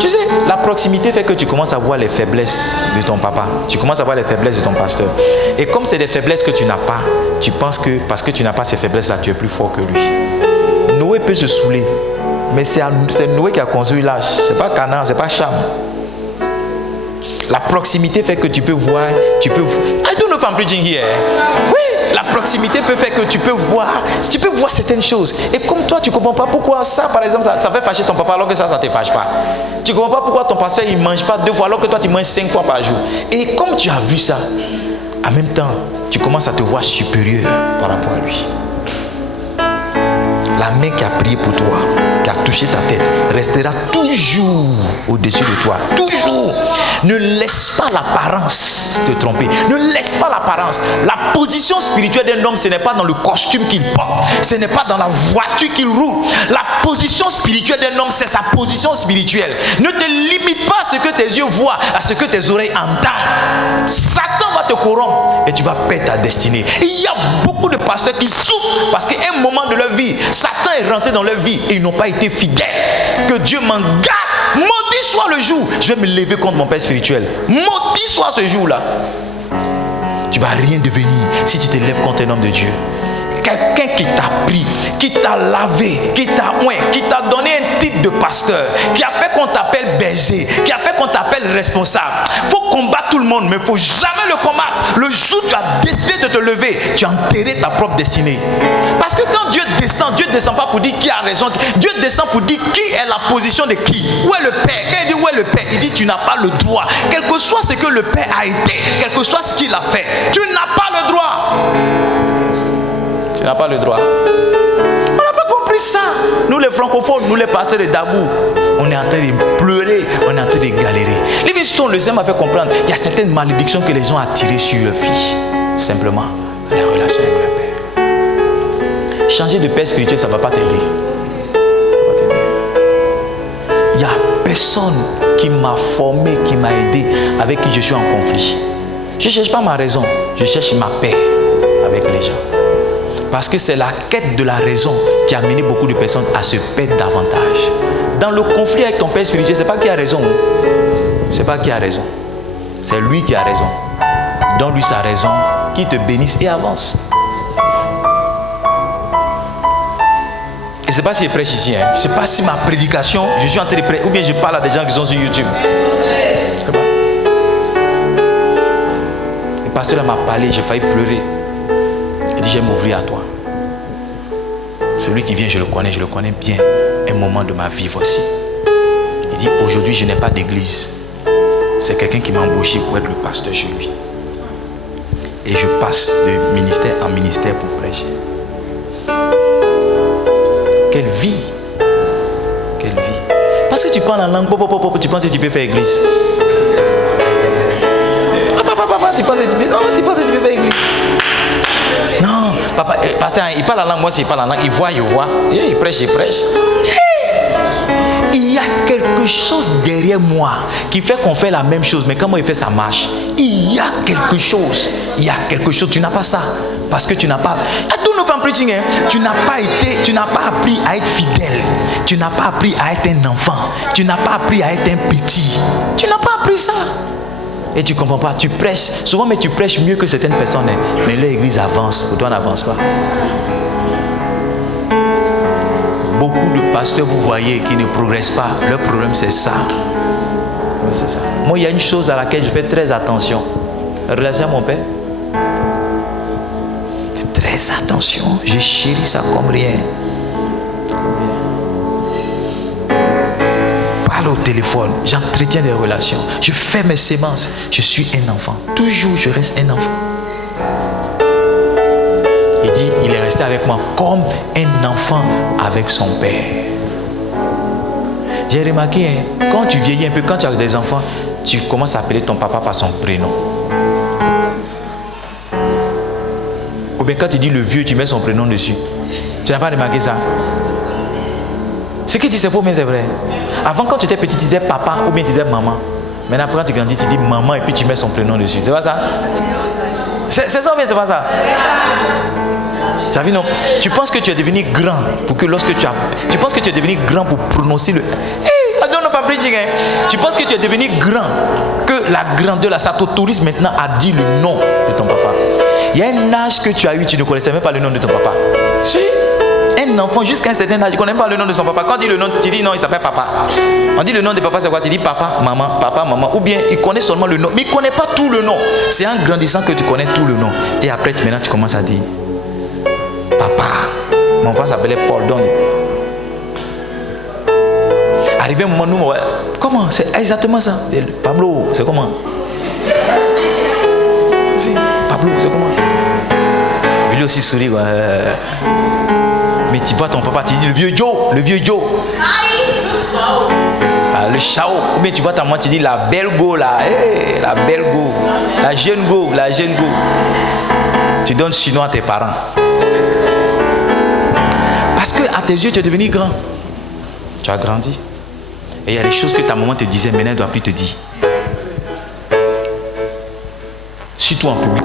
Tu sais, la proximité fait que tu commences à voir les faiblesses de ton papa. Tu commences à voir les faiblesses de ton pasteur. Et comme c'est des faiblesses que tu n'as pas, tu penses que parce que tu n'as pas ces faiblesses-là, tu es plus fort que lui. Noé peut se saouler. Mais c'est Noé qui a construit l'arche. Ce n'est pas Canaan, ce n'est pas Cham. La proximité fait que tu peux voir. I don't know if I'm preaching here. Oui, la proximité peut faire que tu peux voir certaines choses. Et comme toi, tu ne comprends pas pourquoi ça, par exemple, ça fait fâcher ton papa alors que ça ne te fâche pas. Tu ne comprends pas pourquoi ton pasteur il ne mange pas 2 fois alors que toi tu manges 5 fois par jour. Et comme tu as vu ça, en même temps, tu commences à te voir supérieur par rapport à lui. La main qui a prié pour toi, qui a touché ta tête, restera toujours au-dessus de toi. Toujours. Ne laisse pas l'apparence te tromper. Ne laisse pas l'apparence. La position spirituelle d'un homme, ce n'est pas dans le costume qu'il porte. Ce n'est pas dans la voiture qu'il roule. La position spirituelle d'un homme, c'est sa position spirituelle. Ne te limite pas à ce que tes yeux voient, à ce que tes oreilles entendent. Satan va te corrompre et tu vas perdre ta destinée. Il y a beaucoup de pasteurs qui souffrent parce qu'à un moment de leur vie, Satan est rentré dans leur vie et ils n'ont pas été fidèles. Que Dieu m'en garde. Maudit soit le jour, je vais me lever contre mon père spirituel. Maudit soit ce jour-là. Tu ne vas rien devenir si tu te lèves contre un homme de Dieu. Quel quelqu'un qui t'a pris, qui t'a lavé, qui t'a oint, qui t'a donné un titre de pasteur, qui a fait qu'on t'appelle berger, qui a fait qu'on t'appelle responsable. Il faut combattre tout le monde, mais il ne faut jamais le combattre. Le jour où tu as décidé de te lever, tu as enterré ta propre destinée. Parce que quand Dieu ne descend pas pour dire qui a raison. Dieu descend pour dire qui est la position de qui. Où est le Père? Quand il dit où est le Père, il dit tu n'as pas le droit. Quel que soit ce que le Père a été, quel que soit ce qu'il a fait, tu n'as pas le droit. Tu n'as pas le droit. On n'a pas compris ça. Nous les francophones, nous les pasteurs de Dabou, on est en train de pleurer, on est en train de galérer. Livingstone, le Seigneur m'a fait comprendre, il y a certaines malédictions que les gens ont attirées sur leurs filles. Simplement, les relations avec le Père. Changer de père spirituel, ça ne va pas t'aider. Il n'y a personne qui m'a formé, qui m'a aidé, avec qui je suis en conflit. Je ne cherche pas ma raison, je cherche ma paix avec les gens. Parce que c'est la quête de la raison qui a mené beaucoup de personnes à se perdre davantage. Dans le conflit avec ton père spirituel, ce n'est pas qui a raison. Ce n'est pas qui a raison. C'est lui qui a raison. Donne-lui sa raison, qu'il te bénisse et avance. Et je ne sais pas si je prêche ici. Je ne sais pas si ma prédication, je suis en train de prêcher, ou bien je parle à des gens qui sont sur YouTube. Je sais pas. Le pasteur m'a parlé, j'ai failli pleurer. Il dit, je vais m'ouvrir à toi. Celui qui vient, je le connais bien. Un moment de ma vie, voici. Il dit, aujourd'hui, je n'ai pas d'église. C'est quelqu'un qui m'a embauché pour être le pasteur chez lui. Et je passe de ministère en ministère pour prêcher. Quelle vie! Quelle vie! Parce que tu parles en langue, tu penses que tu peux faire église. Papa, tu penses que tu peux faire église. Non, papa, pasteur, il parle en langue, moi, s'il parle en langue, il voit, il prêche. Il y a quelque chose derrière moi qui fait qu'on fait la même chose, mais comment il fait, ça marche. Il y a quelque chose, tu n'as pas ça. Parce que tu n'as pas... Preaching, hein? Tu n'as pas appris à être fidèle. Tu n'as pas appris à être un enfant. Tu n'as pas appris à être un petit. Tu n'as pas appris ça. Et tu ne comprends pas. Tu prêches. Souvent, mais tu prêches mieux que certaines personnes. Hein? Mais l'église avance. Pour toi, n'avance pas. Beaucoup de pasteurs, vous voyez, qui ne progressent pas. Leur problème, c'est ça. Oui, c'est ça. Moi, il y a une chose à laquelle je fais très attention. La relation à mon père. Très attention, je chéris ça comme rien. Parle au téléphone, j'entretiens des relations, je fais mes sémences, je suis un enfant. Toujours je reste un enfant. Il dit, il est resté avec moi comme un enfant avec son père. J'ai remarqué, hein, quand tu vieillis un peu, quand tu as des enfants, tu commences à appeler ton papa par son prénom. Ou bien quand tu dis le vieux, tu mets son prénom dessus. Tu n'as pas remarqué ça? Ce que tu dis c'est faux, mais c'est vrai. Avant, quand tu étais petit, tu disais papa ou bien tu disais maman. Maintenant, quand tu grandis, tu dis maman et puis tu mets son prénom dessus. C'est pas ça? C'est ça ou bien c'est pas ça? Ça veut dire non. Tu penses que tu es devenu grand pour que lorsque tu penses que tu es devenu grand pour prononcer le... Hey, I don't know if I'm preaching, hein? Tu penses que tu es devenu grand, que la grandeur, ça t'autorise maintenant à dire le nom de ton papa. Il y a un âge que tu as eu, tu ne connaissais même pas le nom de ton papa. Si. Un enfant jusqu'à un certain âge, il ne connaît pas le nom de son papa. Quand on dit le nom, tu dis non, il s'appelle papa. On dit le nom de papa, c'est quoi? Tu dis papa, maman. Ou bien il connaît seulement le nom, mais il ne connaît pas tout le nom. C'est en grandissant que tu connais tout le nom. Et après, maintenant, tu commences à dire papa. Mon papa s'appelait Paul. Donc, arrivé un moment, nous, comment? C'est exactement ça. Pablo, c'est comment? Si, Pablo, c'est comment? Il aussi sourit. Mais tu vois ton papa, tu dis le vieux Joe. Ah, le chao. Ou bien tu vois ta maman, tu dis la belle go là. Hey, la belle go. La jeune go. Tu donnes chinois à tes parents. Parce que à tes yeux, tu es devenu grand. Tu as grandi. Et il y a des choses que ta maman te disait, maintenant elle ne doit plus te dire. Surtout en public.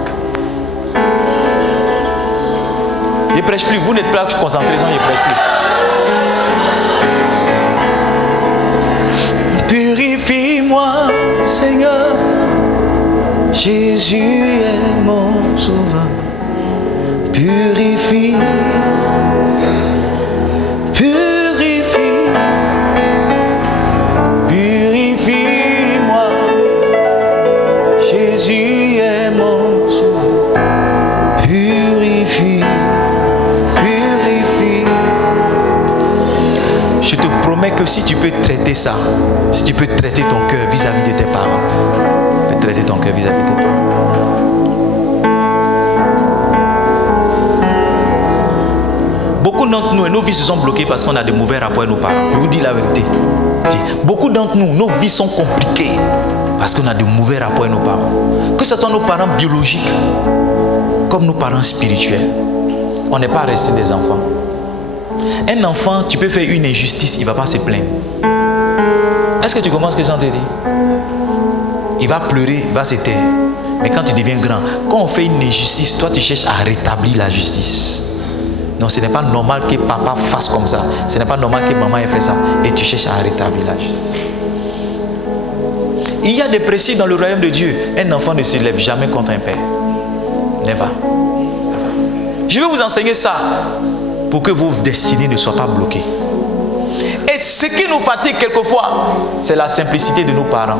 Il ne prêche plus. Vous n'êtes pas concentrés, non, il ne prêche plus. Purifie-moi, Seigneur. Jésus est mon sauveur. Purifie, purifie, purifie-moi. Jésus est mon sauveur. Purifie, purifie. Je te promets que si tu peux traiter ça, si tu peux traiter ton cœur vis-à-vis de tes parents, tu peux traiter ton cœur vis-à-vis de tes parents. Beaucoup d'entre nous, et nos vies se sont bloquées parce qu'on a de mauvais rapports avec nos parents. Je vous dis la vérité. Beaucoup d'entre nous, nos vies sont compliquées parce qu'on a de mauvais rapports avec nos parents. Que ce soit nos parents biologiques comme nos parents spirituels. On n'est pas resté des enfants. Un enfant, tu peux faire une injustice, il ne va pas se plaindre. Est-ce que tu comprends ce que j'en te dis? Il va pleurer, il va se taire. Mais quand tu deviens grand, quand on fait une injustice, toi tu cherches à rétablir la justice. Non, ce n'est pas normal que papa fasse comme ça. Ce n'est pas normal que maman ait fait ça. Et tu cherches à rétablir la justice. Il y a des principes dans le royaume de Dieu. Un enfant ne se lève jamais contre un père. Never. Je vais vous enseigner ça pour que vos destinées ne soient pas bloquées. Et ce qui nous fatigue quelquefois, c'est la simplicité de nos parents.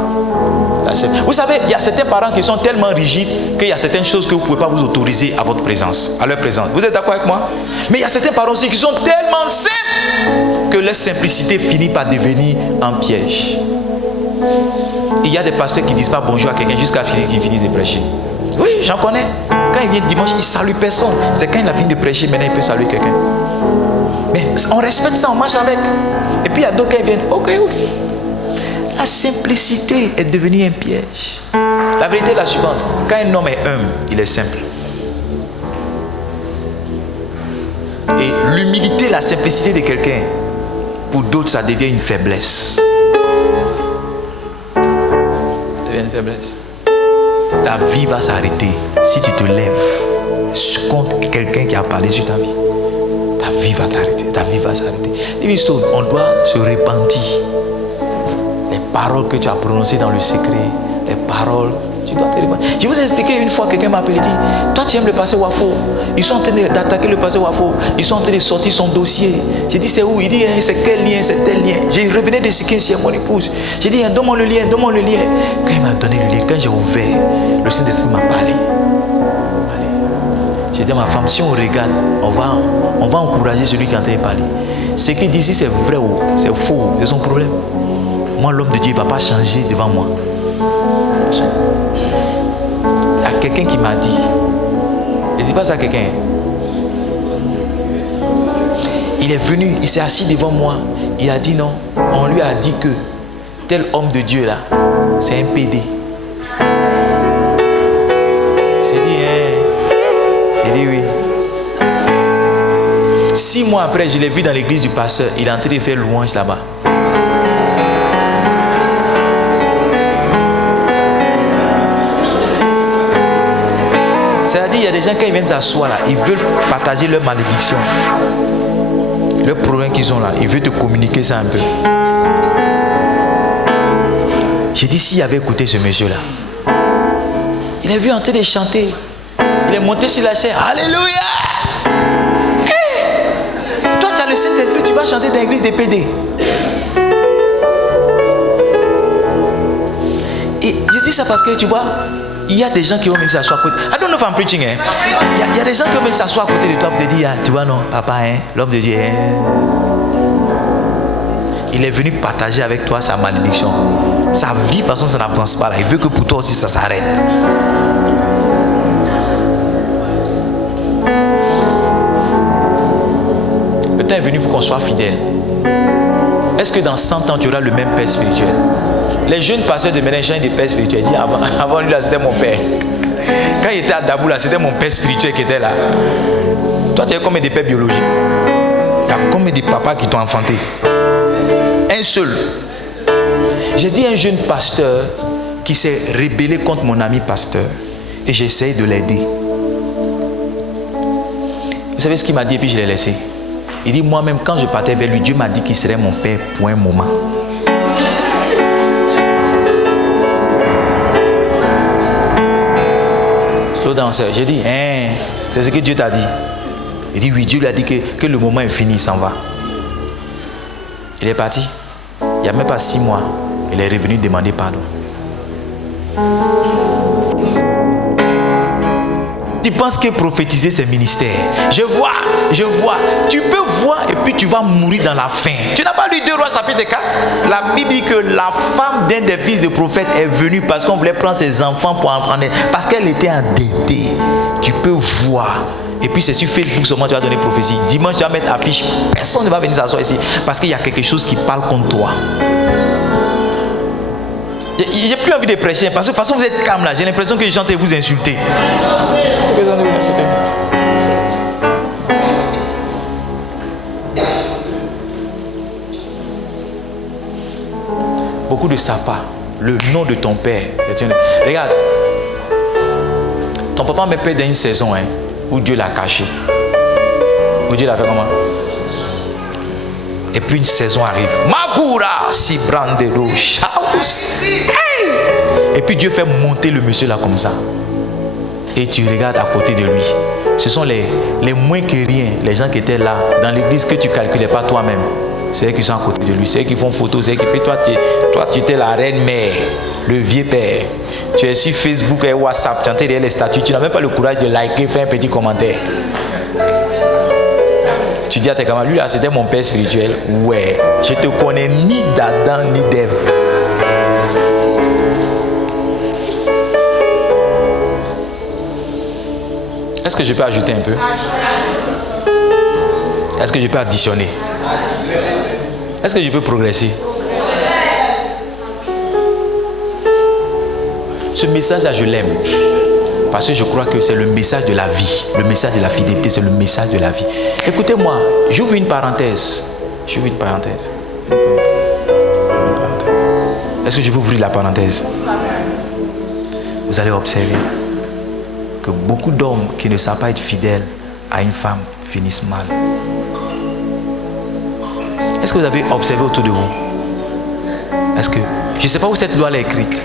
Vous savez, il y a certains parents qui sont tellement rigides qu'il y a certaines choses que vous ne pouvez pas vous autoriser à votre présence, à leur présence. Vous êtes d'accord avec moi? Mais il y a certains parents aussi qui sont tellement simples que leur simplicité finit par devenir un piège. Il y a des pasteurs qui ne disent pas bonjour à quelqu'un jusqu'à qu'ils finissent de prêcher. Oui, j'en connais. Quand il vient dimanche, il ne salue personne. C'est quand il a fini de prêcher, maintenant il peut saluer quelqu'un. Mais on respecte ça, on marche avec. Et puis il y a d'autres qui viennent, ok. La simplicité est devenue un piège. La vérité est la suivante. Quand un homme est humble, il est simple. Et l'humilité, la simplicité de quelqu'un, pour d'autres, ça devient une faiblesse. Ça devient une faiblesse. Ta vie va s'arrêter si tu te lèves contre quelqu'un qui a parlé sur ta vie. Ta vie va t'arrêter. Ta vie va s'arrêter. Livingstone, on doit se repentir. Les paroles que tu as prononcées dans le secret, les paroles, tu dois te repentir. Je vous ai expliqué une fois, quelqu'un m'a appelé et dit, toi tu aimes le passé Wafo. Ils sont en train d'attaquer le passé Wafo. Ils sont en train de sortir son dossier. J'ai dit, c'est où? Il dit, c'est quel lien, c'est tel lien. Je revenais de ce qu'il y a mon épouse. J'ai dit, donne-moi le lien, donne-moi le lien. Quand il m'a donné le lien, quand j'ai ouvert, le Saint-Esprit m'a parlé. J'ai dit à ma femme, si on regarde, on va encourager celui qui est en train de parler. Ce qu'il dit ici, c'est vrai ou c'est faux, c'est son problème. Moi, l'homme de Dieu ne va pas changer devant moi. Il y a quelqu'un qui m'a dit, ne dis pas ça à quelqu'un. Il est venu, il s'est assis devant moi, il a dit non. On lui a dit que tel homme de Dieu là, c'est un PD. J'ai dit, il dit oui. 6 mois après, je l'ai vu dans l'église du pasteur, il est en train de faire louange là-bas. C'est-à-dire, il y a des gens, quand ils viennent s'asseoir là, ils veulent partager leur malédiction, leurs problèmes qu'ils ont là. Ils veulent te communiquer ça un peu. J'ai dit, s'il avait écouté ce monsieur-là, il a vu en train de chanter. Il est monté sur la chaîne. Alléluia! Hey! Toi, tu as le Saint-Esprit, tu vas chanter dans l'église des PD. Et je dis ça parce que tu vois, il y a des gens qui vont venir s'asseoir à côté. I don't know if I'm preaching, hein. Il y a des gens qui vont venir s'asseoir à côté de toi pour te dire, tu vois, non, papa, hein, l'homme de Dieu, hein. Il est venu partager avec toi sa malédiction. Sa vie, de toute façon, ça n'avance pas là. Il veut que pour toi aussi, ça s'arrête. Le temps est venu pour qu'on soit fidèle. Est-ce que dans 100 ans, tu auras le même père spirituel? Les jeunes pasteurs de maintenant changent de père spirituel. Ils disent, avant lui, là, c'était mon père. Quand il était à Dabou, là, c'était mon père spirituel qui était là. Toi, tu as combien de pères biologiques? Il y a combien de papas qui t'ont enfanté? Un seul. J'ai dit à un jeune pasteur qui s'est rébellé contre mon ami pasteur. Et j'essaie de l'aider. Vous savez ce qu'il m'a dit et puis je l'ai laissé. Il dit, moi-même, quand je partais vers lui, Dieu m'a dit qu'il serait mon père pour un moment. Slow down, sir. J'ai dit, C'est ce que Dieu t'a dit. Il dit oui, Dieu lui a dit que le moment est fini, il s'en va. Il est parti. Il n'y a même pas 6 mois. Il est revenu demander pardon. Tu penses que prophétiser c'est ministère? Je vois. Tu peux voir et puis tu vas mourir dans la faim. Tu n'as pas lu 2 Rois chapitre 4? La Bible dit que la femme d'un des fils de prophète est venue parce qu'on voulait prendre ses enfants pour en prendre. Parce qu'elle était endettée. Tu peux voir. Et puis c'est sur Facebook seulement tu vas donner prophétie. Dimanche tu vas mettre affiche. Personne ne va venir s'asseoir ici. Parce qu'il y a quelque chose qui parle contre toi. J'ai plus envie de prêcher parce que de toute façon vous êtes calme là. J'ai l'impression que les gens vont vous insulter. Beaucoup de sapas. Le nom de ton père. Regarde. Ton papa me paie dans une saison où Dieu l'a caché. Où Dieu l'a fait comment? Et puis une saison arrive. Magura si brandero chaos. Hey! Et puis Dieu fait monter le monsieur là comme ça. Et tu regardes à côté de lui. Ce sont les moins que rien, les gens qui étaient là dans l'église que tu ne calculais pas toi-même. C'est eux qui sont à côté de lui, c'est eux qui font photo, c'est eux qui... Puis toi tu étais la reine mère, le vieux père. Tu es sur Facebook et WhatsApp, tu entends derrière les statuts, tu n'as même pas le courage de liker, faire un petit commentaire. Tu dis à tes camarades, lui là c'était mon père spirituel. Ouais, je te connais ni d'Adam ni d'Ève. Est-ce que je peux ajouter un peu? Est-ce que je peux additionner? Est-ce que je peux progresser? Ce message-là, je l'aime. Parce que je crois que c'est le message de la vie. Le message de la fidélité, c'est le message de la vie. Écoutez-moi, j'ouvre une parenthèse. Est-ce que je peux ouvrir la parenthèse? Vous allez observer que beaucoup d'hommes qui ne savent pas être fidèles à une femme finissent mal. Est-ce que vous avez observé autour de vous? Est-ce que... Je ne sais pas où cette loi est écrite,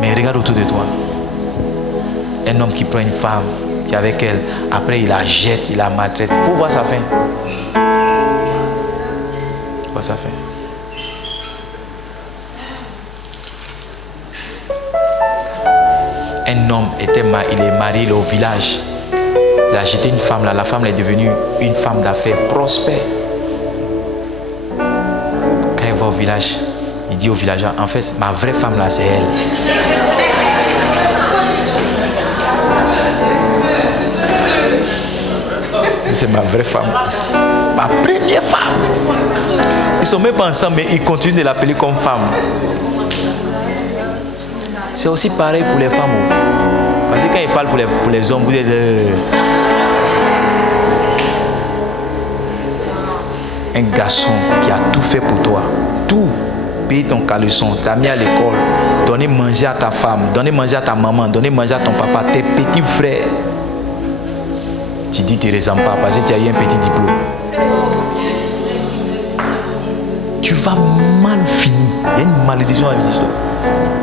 mais regarde autour de toi. Un homme qui prend une femme, qui est avec elle, après il la jette, il la maltraite. Il faut voir sa fin. Voir sa fin. Un homme il est marié, il est au village. Il a jeté une femme là, la femme est devenue une femme d'affaires prospère. Quand il va au village, il dit au villageois, en fait, ma vraie femme là, c'est elle. C'est ma vraie femme. Ma première femme. Ils ne sont même pas ensemble, mais ils continuent de l'appeler comme femme. C'est aussi pareil pour les femmes. Parce que quand ils parlent pour les hommes, vous êtes... Un garçon qui a tout fait pour toi. Tout. Payer ton caleçon, t'as mis à l'école, donner manger à ta femme, donner manger à ta maman, donner manger à ton papa, tes petits frères. Tu dis que tu ne ressens pas parce que tu as eu un petit diplôme. Tu vas mal finir. Il y a une malédiction à l'histoire.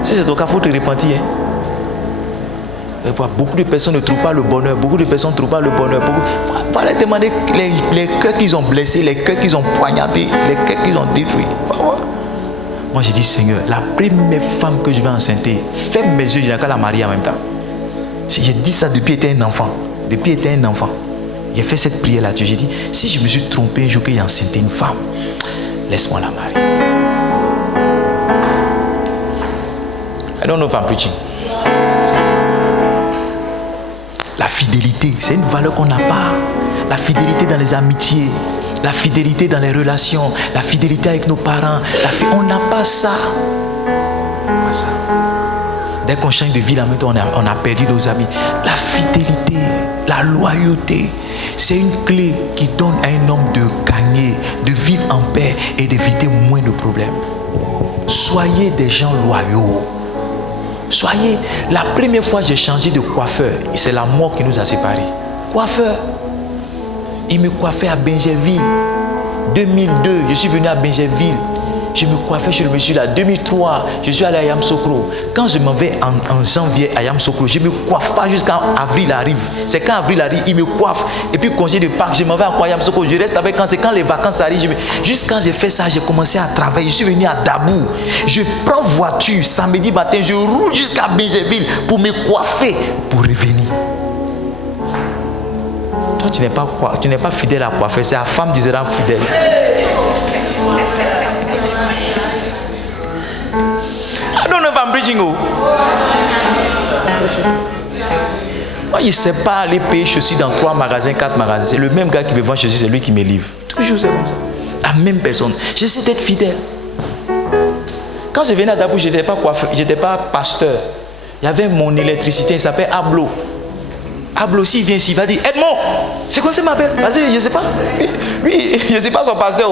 Si c'est ton cas, il faut te repentir. Beaucoup de personnes ne trouvent pas le bonheur. Beaucoup de personnes ne trouvent pas le bonheur. Il faut aller demander les cœurs qu'ils ont blessés, les cœurs qu'ils ont poignardés, les cœurs qu'ils ont détruits. Moi, j'ai dit, Seigneur, la première femme que je vais enceinter, ferme mes yeux, je n'ai qu'à la marier en même temps. J'ai dit ça depuis que j'étais un enfant. J'ai fait cette prière là-dessus. J'ai dit, si je me suis trompé un jour que j'ai enceinté une femme, laisse-moi la marier. I don't know if I'm preaching. La fidélité, c'est une valeur qu'on n'a pas. La fidélité dans les amitiés, la fidélité dans les relations, la fidélité avec nos parents. On n'a pas ça. Pas ça. Dès qu'on change de vie, là, on a perdu nos amis. La fidélité, la loyauté, c'est une clé qui donne à un homme de gagner, de vivre en paix et d'éviter moins de problèmes. Soyez des gens loyaux. Soyez. La première fois que j'ai changé de coiffeur, c'est la mort qui nous a séparés. Coiffeur. Il me coiffait à Bingerville. 2002, je suis venu à Bingerville. Je me coiffais chez le monsieur là. 2003, je suis allé à Yamoussoukro. Quand je m'en vais en janvier à Yamoussoukro, je ne me coiffe pas jusqu'à avril arrive. C'est quand avril arrive, il me coiffe. Et puis congé de Pâques, je m'en vais à Yamoussoukro. Je reste avec c'est quand les vacances arrivent. Juste quand j'ai fait ça, j'ai commencé à travailler. Je suis venu à Dabou. Je prends voiture samedi matin, je roule jusqu'à Béjéville pour me coiffer, pour revenir. Toi, tu n'es pas fidèle à coiffer. C'est la femme qui sera fidèle. I don't know if I'm preaching. Moi, il ne sait pas aller payer chaussures dans 3 magasins, 4 magasins. C'est le même gars qui me vend chaussures, c'est lui qui me livre. Toujours c'est comme ça. La même personne. J'essaie d'être fidèle. Quand je venais à Dabou, je n'étais pas coiffeur, je n'étais pas pasteur. Il y avait mon électricité, il s'appelle Ablo. Ablo, s'il vient ici, il va dire Edmond, c'est quoi ça m'appelle? Vas-y, je ne sais pas. Lui, je ne sais pas son pasteur.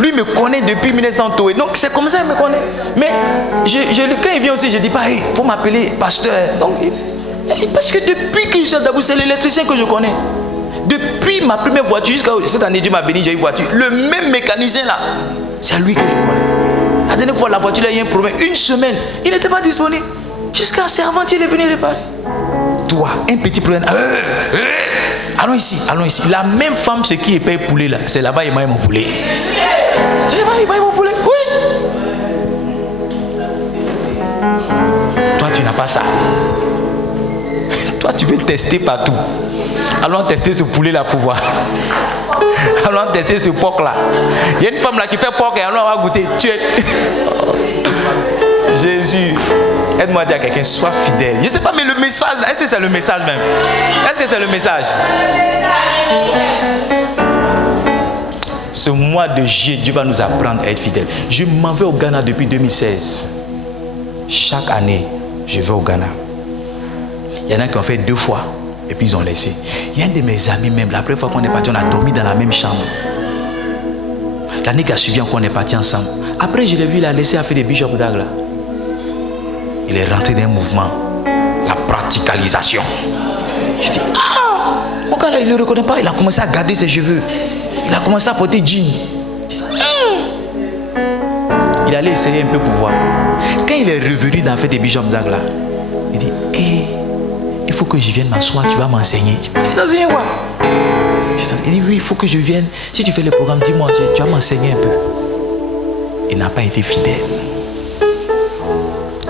Lui, il me connaît depuis 1900. Donc, c'est comme ça qu'il me connaît. Mais quand il vient aussi, je ne dis pas, il faut m'appeler pasteur. Donc, parce que depuis que je suis à Dabou, c'est l'électricien que je connais. Depuis ma première voiture, jusqu'à cette année, Dieu m'a béni, j'ai eu une voiture. Le même mécanicien là, c'est lui que je connais. La dernière fois, la voiture, là, il y a un problème. Une semaine, il n'était pas disponible. Jusqu'à c'est avant-hier, il est venu réparer. Toi, un petit problème. Allons ici, allons ici. La même femme, c'est qui paye poulet là. C'est là-bas, il m'a mon poulet. Tu sais pas, il m'a mon poulet. Oui. Toi, tu n'as pas ça. Toi, tu veux tester partout. Allons tester ce poulet là pour voir. Allons tester ce porc là. Il y a une femme là qui fait porc et allons on va goûter. Tu es. Jésus. Aide-moi à dire à quelqu'un, sois fidèle. Je ne sais pas, mais le message, est-ce que c'est le message même? Est-ce que c'est le message? Ce mois de juillet, Dieu va nous apprendre à être fidèles. Je m'en vais au Ghana depuis 2016. Chaque année, je vais au Ghana. Il y en a qui ont fait 2 fois et puis ils ont laissé. Il y a un de mes amis même, la première fois qu'on est parti, on a dormi dans la même chambre. L'année qui a suivi, on est parti ensemble. Après, je l'ai vu, il a laissé à faire des Bishop Dagla. Il est rentré dans un mouvement, la praticalisation. Je dis, mon gars là, il ne le reconnaît pas. Il a commencé à garder ses cheveux. Il a commencé à porter jean. Il allait essayer un peu pour voir. Quand il est revenu dans faire des Bishop Dagla, il dit, il faut que je vienne m'asseoir, tu vas m'enseigner. T'enseigner quoi? Il dit, oui, il faut que je vienne. Si tu fais le programme, dis-moi, tu vas m'enseigner un peu. Il n'a pas été fidèle.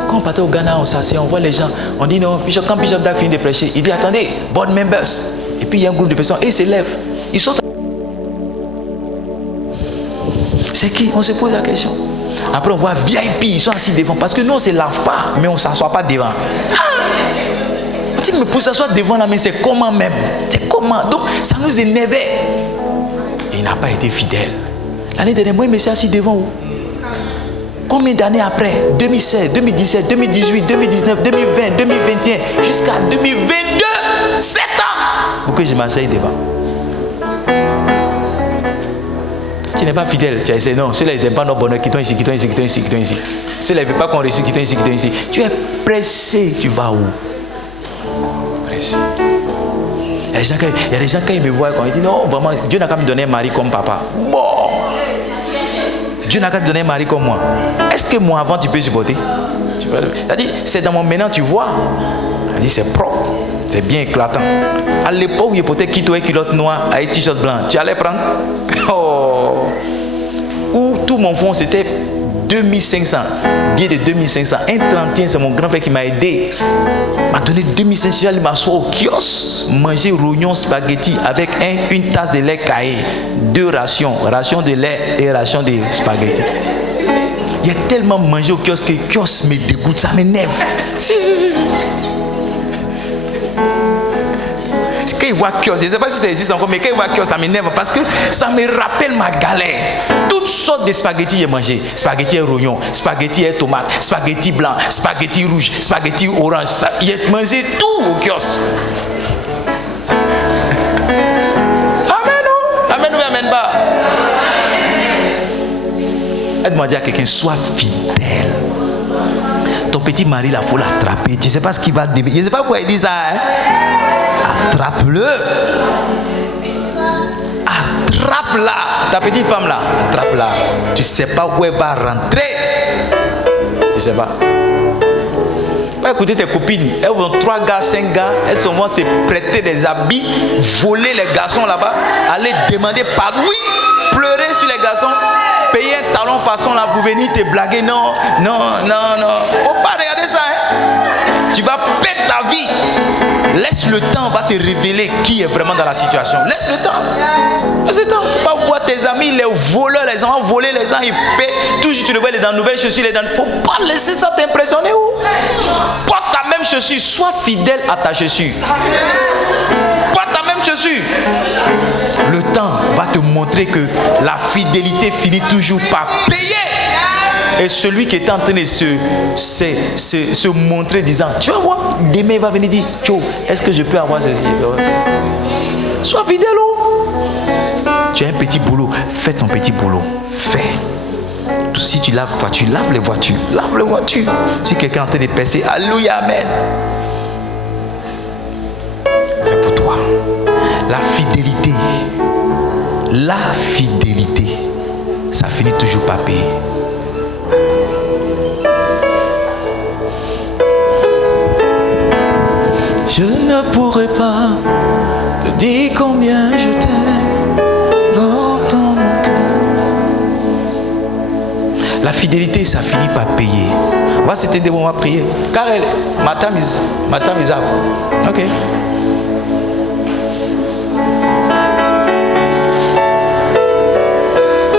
Quand on partait au Ghana, on s'assied, on voit les gens. On dit non, quand Bishop Dag finit de prêcher, il dit attendez, board members. Et puis il y a un groupe de personnes, et ils s'élèvent. Ils sautent. C'est qui? On se pose la question. Après on voit VIP, ils sont assis devant. Parce que nous on ne se lave pas, mais on ne s'assoit pas devant. On dit mais pour s'asseoir devant la main, c'est comment même? C'est comment? Donc ça nous énervait. Et il n'a pas été fidèle. L'année dernière, moi il me s'est assis devant où? Combien d'années après? 2016, 2017, 2018, 2019, 2020, 2021, jusqu'à 2022, 7 ans pour que je m'asseye devant. Tu n'es pas fidèle, tu as essayé, non, ceux-là ils n'aiment pas nos bonheurs, quittons ici, quittons ici, quittons ici, quittons ici. Ceux-là ils ne veulent pas qu'on réussisse, quittons ici, quittons ici. Tu es pressé, tu vas où? Pressé. Il y a des gens quand ils me voient, quand ils disent non, vraiment, Dieu n'a qu'à me donner un mari comme papa. Bon! Dieu n'a qu'à te donner un mari comme moi. Est-ce que moi avant tu peux supporter? C'est-à-dire, c'est dans mon maintenant tu vois. C'est-à-dire, c'est propre, c'est bien éclatant. À l'époque où il portait kito et culotte noire avec t-shirt blanc, tu allais prendre? Oh! Où tout mon fond c'était 2500, billet de 2500. Un 31, c'est mon grand frère qui m'a aidé. M'a donné 2500, j'allais m'asseoir au kiosque, manger rognon spaghetti avec une tasse de lait caillé, 2 rations, ration de lait et ration de spaghetti. Il y a tellement mangé au kiosque que le kiosque me dégoûte, ça m'énerve. Si. Quand il voit kiosque, je ne sais pas si ça existe encore, mais quand il voit kiosque, ça m'énerve parce que ça me rappelle ma galère. Toutes sortes de spaghettis j'ai mangé. Spaghetti et rognon, spaghetti et tomate, spaghetti blanc, spaghetti rouge, spaghetti orange. J'ai mangé tout au kiosque. Amen ou? Amen ou amen pas? Aide-moi à dire à quelqu'un, sois fidèle. Ton petit mari, il faut l'attraper. Tu ne sais pas ce qu'il va devenir. Je ne sais pas pourquoi il dit ça. Attrape-le. Attrape attrape-la. Ta petite femme là, attrape-la. Tu ne sais pas où elle va rentrer. Tu ne sais pas. Va écouter tes copines. Elles vont 3 gars, 5 gars. Elles vont se prêter des habits, voler les garçons là-bas, aller demander pardon. Oui, pleurer sur les garçons, payer un talon façon là pour venir te blaguer. Non, non, non, non. Faut pas regarder ça. Hein. Tu vas perdre ta vie. Laisse le temps, va te révéler qui est vraiment dans la situation. Laisse le temps. Laisse le temps. Faut pas voir tes amis, les voleurs, les enfants voler, les gens, ils paient. Toujours tu le vois, il est dans nouvelles chaussures, il est dans... Faut pas laisser ça t'impressionner. Porte ta même chaussure, sois fidèle à ta chaussure. Porte ta même chaussure. Le temps va te montrer que la fidélité finit toujours par payer. Et celui qui est en train de se montrer disant, tu vas voir, demain il va venir dire, Tcho, est-ce que je peux avoir ceci? Sois fidèle. Tu as un petit boulot, fais ton petit boulot. Fais. Si tu laves voiture, lave les voitures. Lave les voitures. Si quelqu'un est en train de percer, alléluia, amen. Fais pour toi. La fidélité, ça finit toujours par payer. Je ne pourrai pas te dire combien je t'aime dans mon cœur. La fidélité, ça finit par payer. On va s'éteindre, on va prier. Car ma time is up. Ok.